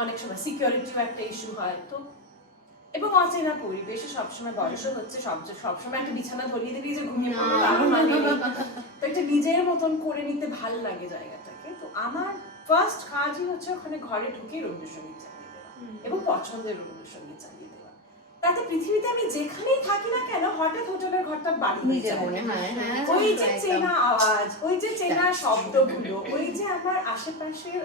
অনেক সময় সিকিউরিটিও একটা ইস্যু হয়। তো এবং অচেনা পরিবেশে সবসময় বয়সও হচ্ছে, সবসময় একটা বিছানা ধরিয়ে দিবি যে ঘুমিয়ে পড়বো তার মানে নেই। তো একটা নিজের মতন করে নিতে ভাল লাগে জায়গাটাকে। তো আমার ফার্স্ট কাজই হচ্ছে ওখানে ঘরে ঢুকে রবীন্দ্রসঙ্গীত চালিয়ে দেওয়া এবং পছন্দের রবীন্দ্রসঙ্গীত চালিয়ে দেওয়া। তাতে পৃথিবীতে আমি যেখানেই থাকি না কেন হঠাৎ হোটেলের ঘরটা বাড়ি হয়ে নিজের যায়। মনে হয়, হ্যাঁ, ওই যে চেনা আওয়াজ, ওই যে চেনা শব্দগুলো, ওই যে আমার আশেপাশের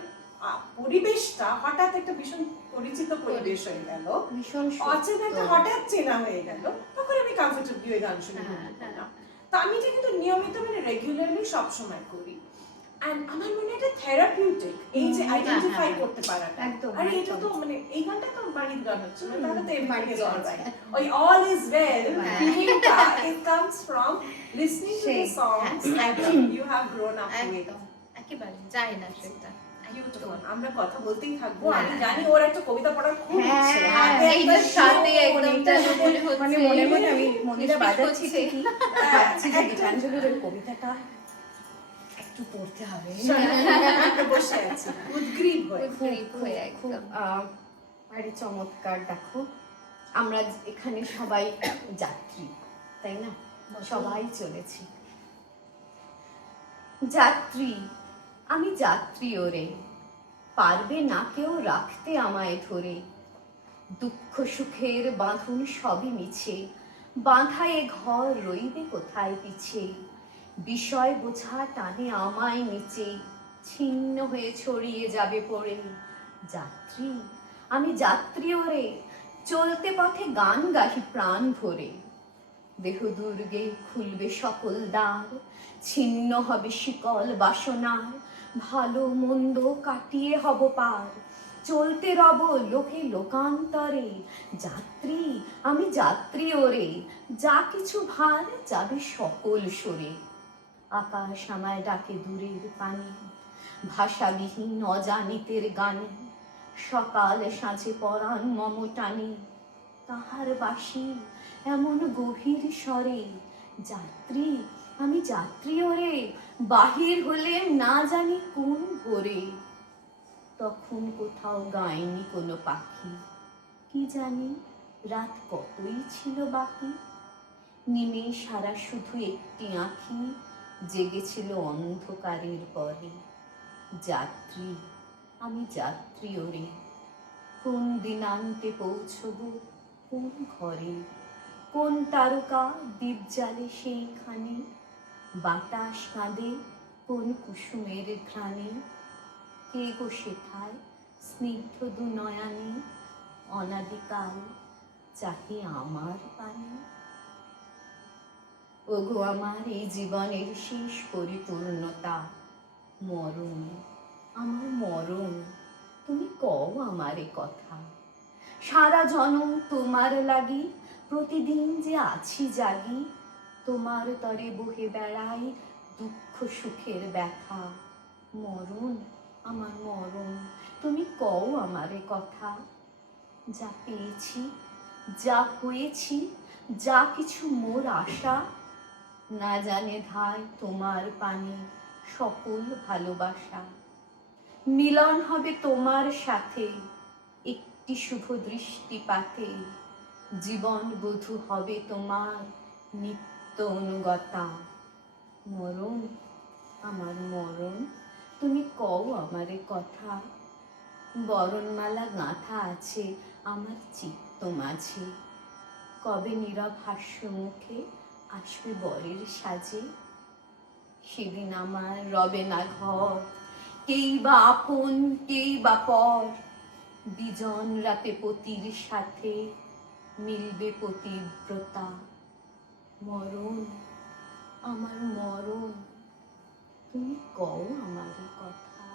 পরিবেশটা হঠাৎ একটা ভীষণ পরিচিত পরিবেশ হয়ে গেল, ভীষণ অচেনা একটা হঠাৎ চেনা হয়ে গেল, তখন আমি কমফোর্টেবলি ওই গান শুনে ঘুমিয়ে পড়লাম। তো আমি এটা কিন্তু নিয়মিত মানে রেগুলারলি সবসময় করি। এন্ড আমার মনে হয় এটা থেরাপিউটিক, এই যে আইডেন্টিফাই করতে পারাটা। একদম, আর এটা তো মানে এই গানটা তো বাড়ির গান হচ্ছে না, তাহলে তো এভরিথিং ইজ অলরাইট। ওই অল ইজ ওয়েল ফিলিংটা it comes from listening to the songs that you have grown up with. একদম একেবারে যায় না সেটা। বিউটিফুল। আমরা কথা বলতেই থাকবো। আমি জানি ওর একটা কবিতা পড়ার খুব ইচ্ছে। হ্যাঁ, এইবার সাথে একদম যেন মনে হচ্ছে মানে মনে মনে আমি মনে এটা বাজাচ্ছি হচ্ছে। ঠিকই, ভাবছি যে গীতাঞ্জলির ওই কবিতাটা একটু পড়তে হবে। আমরা বসে আছি উদ্গ্রীব হয়ে। উদ্গ্রীব হয়ে খুব একদম। ভারী চমৎকার। দেখো আমরা এখানে সবাই যাত্রী, তাই না? সবাই চলেছি যাত্রী। আমি যাত্রী ওরে, পারবে না কেউ রাখতে আমায় ধরে। দুঃখ সুখের বাঁধন সবই মিছে, বাঁধায়ে ঘর রইবে কোথায় পিছে। বিষয় বোঝা টানে আমায় নিচে, ছিন্ন হয়ে ছড়িয়ে যাবে পড়ে। যাত্রী আমি যাত্রী ওরে, চলতে পথে গান গাহি প্রাণ ভরে। দেহ দুর্গে খুলবে সকল দ্বার, ছিন্ন হবে শিকল বাসনার। ভালো মন্দ কাটিয়ে হব পার, চলতে রব লোকে লোকান্তরে। যাত্রী আমি যাত্রী ওরে, যা কিছু ভার যাবে সকল সরে। আকাশ আমায় ডাকে দূরের পানে, ভাষাবিহীন অজানিতের গানে। সকাল সাঁঝে পরাণ মম টানে, তাহার বাসি এমন গভীর স্বরে। যাত্রী আমি যাত্রী ওরে, বাহির হলে না জানি কোন ভোরে। তখন কোথাও গায়নি কোনো পাখি, কি জানি রাত কতই ছিল বাকি। নিমে সারা শুধু একটি আঁখি, জেগেছিল অন্ধকারের পরে। যাত্রী আমি যাত্রী ওরে, কোন দিনান্তে পৌঁছবো কোন ঘরে। কোন তারকা দীপ জ্বালে সেইখানে, বাতাস কাঁদে কোন কুসুমের ঘ্রাণে। কে গো সেথায় স্নিগ্ধ দু নয়নে, অনাদিকাল চাহি আমার পানে। ওগো আমার এই জীবনের শেষ পরিপূর্ণতা, মরণ আমার মরণ, তুমি কও আমারে কথা। সারা জনম তোমার লাগি, প্রতিদিন যে আছি জাগি। তোমার তরে বহে বেড়াই দুঃখ সুখের ব্যথা। মরণ আমার মরণ, তুমি কও আমারে কথা। যা পেয়েছি যা হয়েছি, যা কিছু মোর আশা, না জানে ধায় তোমার পানে সকল ভালোবাসা। মিলন হবে তোমার সাথে একটি শুভ দৃষ্টিপাতে। জীবন বধূ হবে তোমার নিত্য অনুগতা। মরণ আমার মরণ, তুমি কও আমারে কথা। বরণমালা গাঁথা আছে আমার চিত্ত মাঝে। কবে নীরব হাস্য মুখে আসবে বরের সাজে। সেদিন আমার রবে না ঘর, কেই বা আপন কেই বা পর। বিজন রাতে পতির সাথে মিলবে পতিব্রতা। মরণ আমার মরণ, তুমি কও আমার কথা।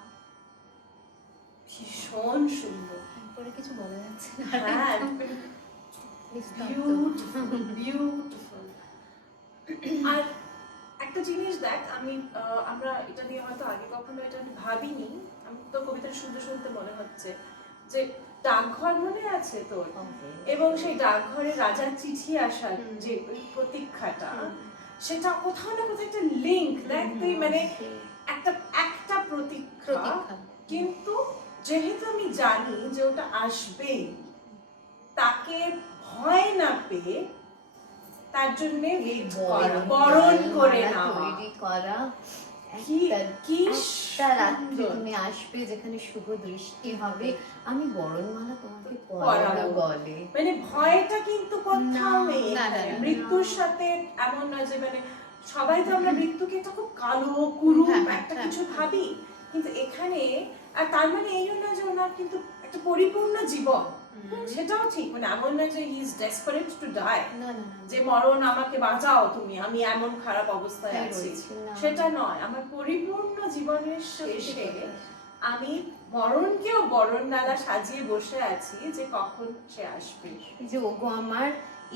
ভীষণ সুন্দর। তারপরে কিছু বলা যাচ্ছে না। হ্যাঁ নিস্তব্ধ। Beautiful beautiful. আর একটা জিনিস দেখ, আমরা এটা নিয়ে হয়তো আগে কখনো এটা আমি ভাবিনি, আমি তো কবিতাটা শুনতে শুনতে মনে হচ্ছে যে ডাকঘর মনে আছে তোর, এবং সেই ডাকঘরে রাজার চিঠি আসার যে ওই প্রতীক্ষাটা, সেটা কোথাও না কোথাও একটা লিঙ্ক দেখ তুই, মানে একটা একটা প্রতীক্ষা, কিন্তু যেহেতু আমি জানি যে ওটা আসবেই, তাকে ভয় না পেয়ে তার জন্য বরণ করে নেওয়া, তৈরি করা কি কি একটা রাত্রি তুমি আসবে যেখানে শুভ দৃষ্টি হবে, আমি বরণমালা তোমাকে পরাবো বলে। মানে ভয়টা কিন্তু কোথাও নেই না, এখানে। না, না। মৃত্যুর সাথে এমন নয় যে মানে সবাই তো আমরা মৃত্যুকে একটা খুব কালো কুরূপ একটা কিছু ভাবি, কিন্তু এখানে আর তার মানে এই না যে ওনার কিন্তু একটা পরিপূর্ণ জীবন, সেটাও ঠিক, মানে এমন না যে he is desperate to die, না না যে মরণ আমাকে বাঁচাও তুমি, আমি এমন খারাপ অবস্থায় আছি, না। সেটা নয়। আমার পরিপূর্ণ জীবনের শেষে আমি মরণকেও বরণডালা সাজিয়ে বসে আছি যে কখন সে আসবে, যে ওগো আমার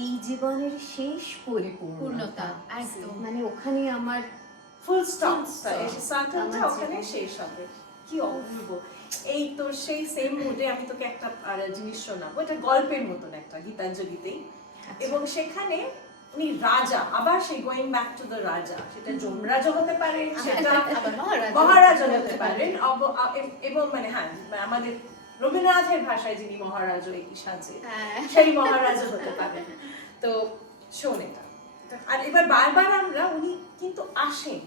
এই জীবনের শেষ পূর্ণতা, পরিপূর্ণতা, একদম। মানে ওখানে আমার ফুল স্টপ, stop। এসে সার্কেলটা আমার ওখানে জীবন। শেষ হবে। কি অপূর্ব। এই তো সেই সেম মুডে আমি তোকে একটা আর জিনিস শোনাবো, এটা গল্পের মতন একটা, গীতাঞ্জলিতেই, এবং সেখানে উনি রাজা, আবার সেই গোয়িং ব্যাক টু দ্য রাজা, সেটা যমরাজ হতে পারে, সেটা মহারাজা হতে পারেন, এবং মানে হ্যাঁ আমাদের রবীন্দ্রনাথের ভাষায় যিনি মহারাজ একই সাজে, সেই মহারাজা হতে পারেন। তো শোন এটা, আর এবার বারবার উনি কিন্তু আসেন,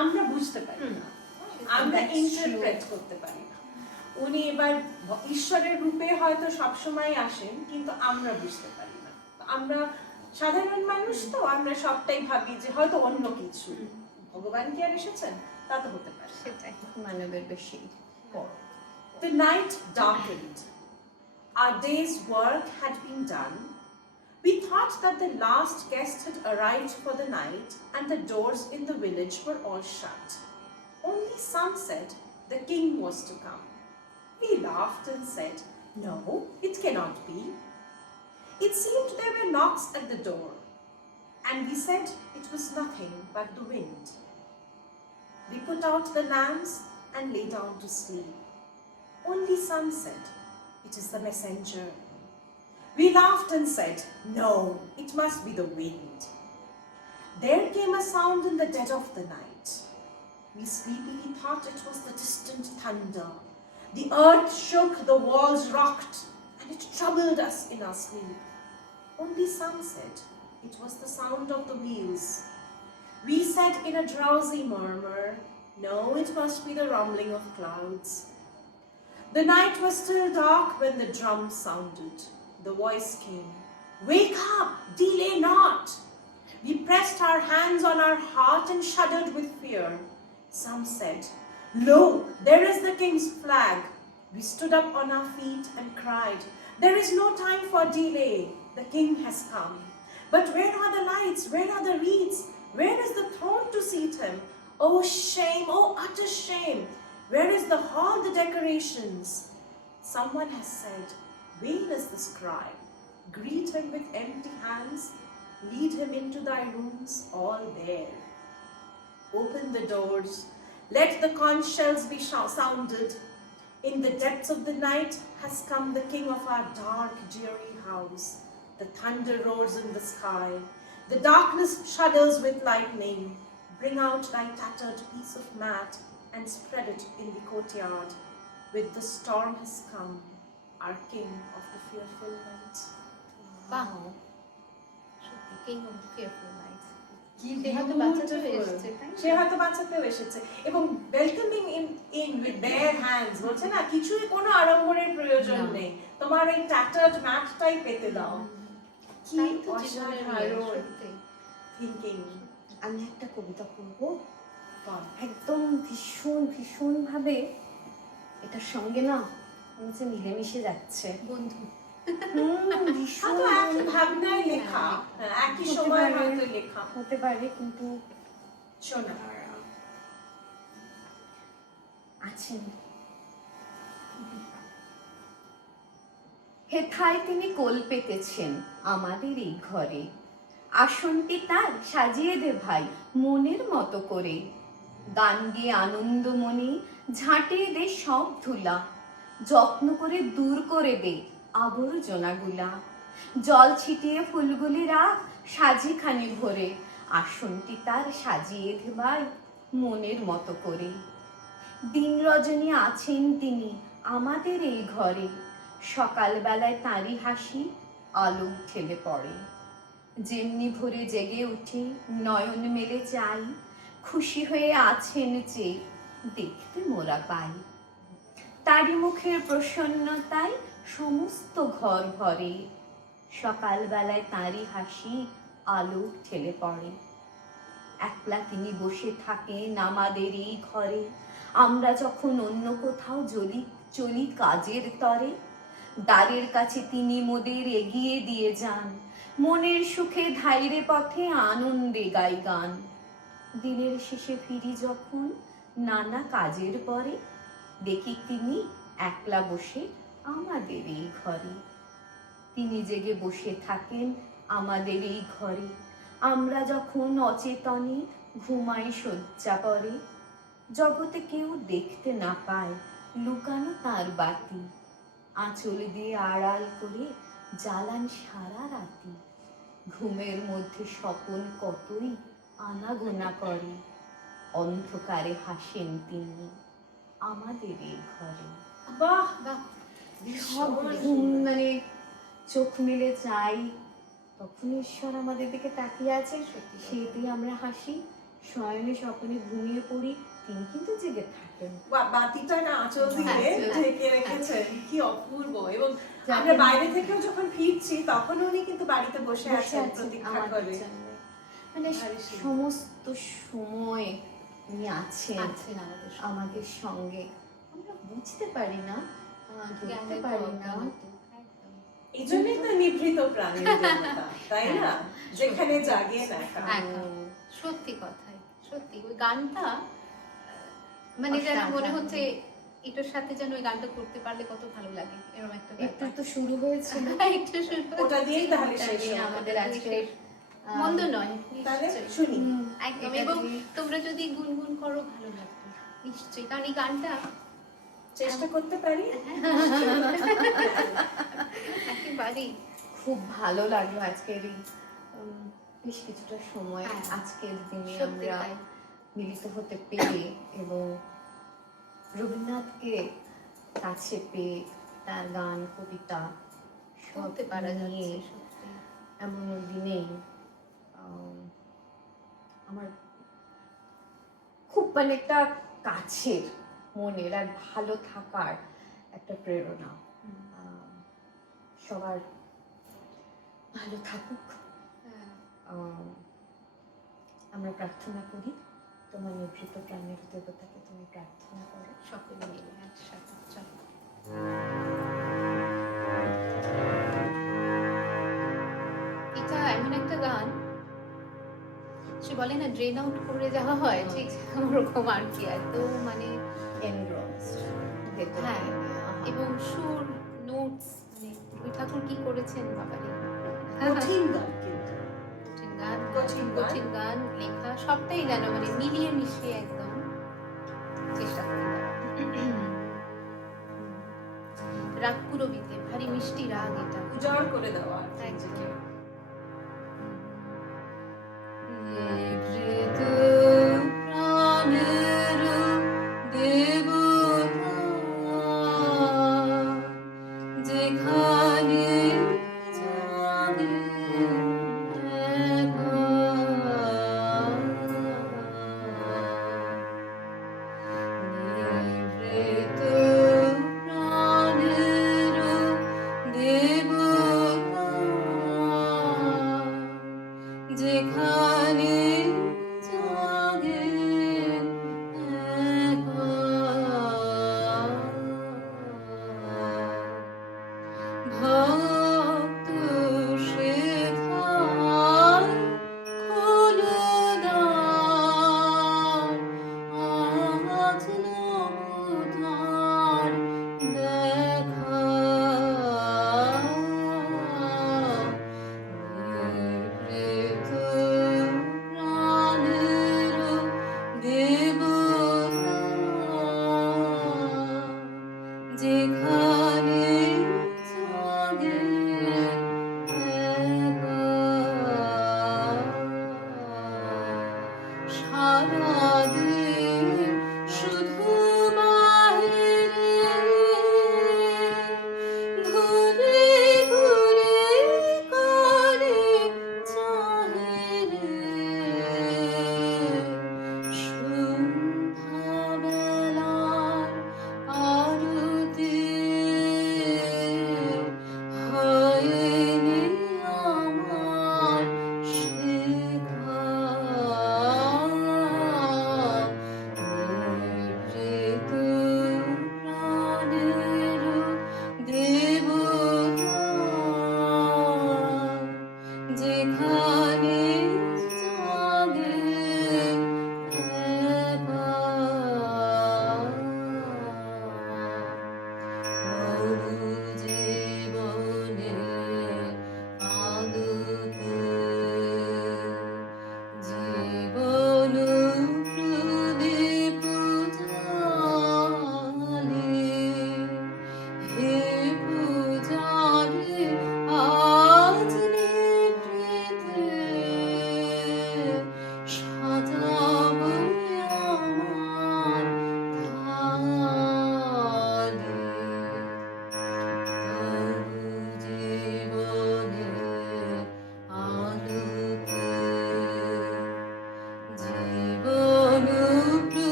আমরা বুঝতে পারি না, আমরা ইন্টারপ্রেট করতে পারি না। উনি এবার ঈশ্বরের রূপে হয়তো সবসময় আসেন, কিন্তু আমরা বুঝতে পারি না। আমরা সাধারণ মানুষ তো, আমরা সবটাই ভাবি যে হয়তো অন্য কিছু, ভগবান কি আর এসেছেন, তা তো হতে পারে। সেটাই মানবের বেশি। The night darkened. Our day's work had been done. We thought that the last guest had arrived for the night and the doors in the village were all shut. Only some said the king was to come. We laughed and said, "No, it cannot be." It seemed there were knocks at the door, and we said it was nothing but the wind. We put out the lamps and lay down to sleep. Only some said, "It is the messenger." We laughed and said, "No, it must be the wind." There came a sound in the dead of the night. We sleepily thought it was the distant thunder. The earth shook, the walls rocked, and it troubled us in our sleep. Only some said it was the sound of the wheels. We said in a drowsy murmur, "No, it must be the rumbling of clouds." The night was still dark when the drum sounded. The voice came, "Wake up, delay not." We pressed our hands on our heart and shuddered with fear. Some said, "Lo, there is the king's flag." We stood up on our feet and cried, "There is no time for delay. The king has come." But where are the lights? Where are the wreaths? Where is the throne to seat him? Oh shame, oh utter shame. Where is the hall, the decorations? Someone has said, "Vain is the scribe. Greet him with empty hands. Lead him into thy rooms, all bare. Open the doors. Let the conch shells be sounded. In the depths of the night has come the king of our dark, dreary house. The thunder roars in the sky. The darkness shudders with lightning. Bring out thy tattered piece of mat and spread it in the courtyard. With the storm has come, our king of the fearful night. বাহ, সত্যি king of fearful Knights. কি সে হয়তো বাঁচাতেও beautiful. এসেছে, তাই না? সে হয়তো বাঁচাতেও এসেছে, এবং welcoming in with their hands, বলছে না কিছুই কোনো আড়ম্বরের প্রয়োজন না। নেই, তোমার এই ট্যাটার্ড ম্যাটটাই পেতে দাও। কি তাই তো জীবনের অসাধারণ সত্যি। থিঙ্কিং। আমি একটা কবিতা পড়বো, একদম ভীষণ ভীষণ ভাবে এটার সঙ্গে না হচ্ছে মিলেমিশে যাচ্ছে। বন্ধু ভীষণ হয়তো একই ভাবনায় লেখা, হ্যাঁ, একই হতে সময় পারে। হয়তো লেখা। হতে পারে, কিন্তু শোনা আছেন। হেথায় তিনি কোল পেতেছেন আমাদের এই ঘরে, আসনটি তার সাজিয়ে দে ভাই মনের মতো করে, গান গেয়ে আনন্দ মনে ঝাঁটিয়ে দে সব ধুলা, যত্ন করে দূর করে দে আবর্জনাগুলা, জল ছিটিয়ে ফুলগুলি রাখ সাজি খানি ভরে, আসনটি তার সাজিয়ে দে ভাই মনের মতো করে। দিন রজনী আছেন তিনি আমাদের এই ঘরে, সকালবেলায় তাঁরই হাসি আলো ঠেলে পড়ে। যেমনি ভোরে জেগে উঠি নয়ন মেলে চাই, খুশি হয়ে আছেন যে দেখতে মোরা পাই। তারই মুখের প্রসন্নতায় সমস্ত ঘর ভরে, সকালবেলায় তাঁরই হাসি আলো ঠেলে পড়ে। একলা তিনি বসে থাকেন আমাদের এই ঘরে, আমরা যখন অন্য কোথাও চলি কাজের তরে, দ্বারের কাছে তিনি মোদের এগিয়ে দিয়ে যান, মনের সুখে ধাইরে পথে আনন্দে গাই গান। দিনের শেষে ফিরি যখন নানা কাজের পরে, দেখি তিনি একলা বসে আমাদের এই ঘরে। তিনি জেগে বসে থাকেন আমাদের এই ঘরে, আমরা যখন অচেতনে ঘুমাই শয্যা পরে। জগতে কেউ দেখতে না পায় লুকানো তার বাতি, আঁচল দিয়ে আড়াল করে জ্বালান সারা রাতি। ঘুমের মধ্যে স্বপন কতই আনাগোনা করে, অন্ধকারে হাসেন তিনি আমাদের এই ঘরে। বাহ, বাহ, সব ভীষণ ঘুম সুন্দর। মানে চোখ মেলে চাই, তখন ঈশ্বর আমাদের দিকে তাকিয়ে আছে, সত্যি। সেটাই আমরা হাসি। শয়নে স্বপ্নে ঘুমিয়ে পড়ি, তিনি কিন্তু জেগে থাকেন। বাতিটা না আঁচল দিয়ে হ্যাঁ, ঢেকে রেখেছেন, কি অপূর্ব। এবং যাকে- আমরা বাইরে থেকেও যখন ফিরছি তখন উনি কিন্তু বাড়িতে বসে বসে আছেন আছেন প্রতীক্ষা আমাদের করে। জন্য। মানে ভারী সুন্দর। সমস্ত সময় উনি আছেন আছেন আমাদের সঙ্গে। আমাদের সঙ্গে। আমরা বুঝতে পারি না, ধরতে জ্ঞানের পারি না, অজ্ঞানতা, একদম। এই জন্যই তো নিভৃত প্রাণীর দেবতা, তাই না? হ্যাঁ। যেখানে জাগে না একা। সত্যি কথাই, সত্যি ওই গানটা মানে যেন অসাধারণ। মনে হচ্ছে এটার সাথে যেন ওই গানটা করতে পারলে কত ভালো লাগে, এরকম একটা একটু ব্যাপার। তো শুরু হয়েছিল। একটু শুরু ওটা দিয়েই তাহলে এটা শেষ নিয়ে হবে। আমাদের আজকে মন্দ নয়, তাহলে নিশ্চয়ই। শুনি। একদম। এটা এবং দিয়ে- তোমরা যদি গুনগুন করো ভালো লাগবে নিশ্চয়ই, কারণ এই গানটা চেষ্টা করতে পারি। একেবারেই খুব ভালো লাগলো আজকের এই বেশ কিছুটা সময় হ্যাঁ। আজকের দিনে সত্যি আমরা তাই। মিলিত হতে পেরে এবং রবীন্দ্রনাথকে কাছে পেয়ে তার গান কবিতা সব করতে পারা নিয়ে যাচ্ছে সত্যি। এমন দিনেই আমার খুব মানে একটা কাছের মনের আর ভালো থাকার একটা প্রেরণা। সবার ভালো থাকুক, হ্যাঁ। আমরা প্রার্থনা করি। তোমার নিভৃত প্রাণের দেবতাকে তুমি প্রার্থনা করো। সকলে মিলে একসাথে চলো। এটা এমন একটা গান, সে বলে না ড্রেন আউট করে যাওয়া হয়, ঠিক ওরকম আর কি, একদম মানে হ্যাঁ। এবং সুর নোটস মানে রবি ঠাকুর কি করেছেন বাবারে, কঠিন গান কিন্তু। কঠিন গান, কঠিন গান। কঠিন গান লেখা সবটাই যেন মানে মিলিয়ে মিশিয়ে একদম চেষ্টা করে দেওয়া। রাগ পুরবিতে ভারী মিষ্টি রাগ এটা, উজাড় করে দেওয়া একদম।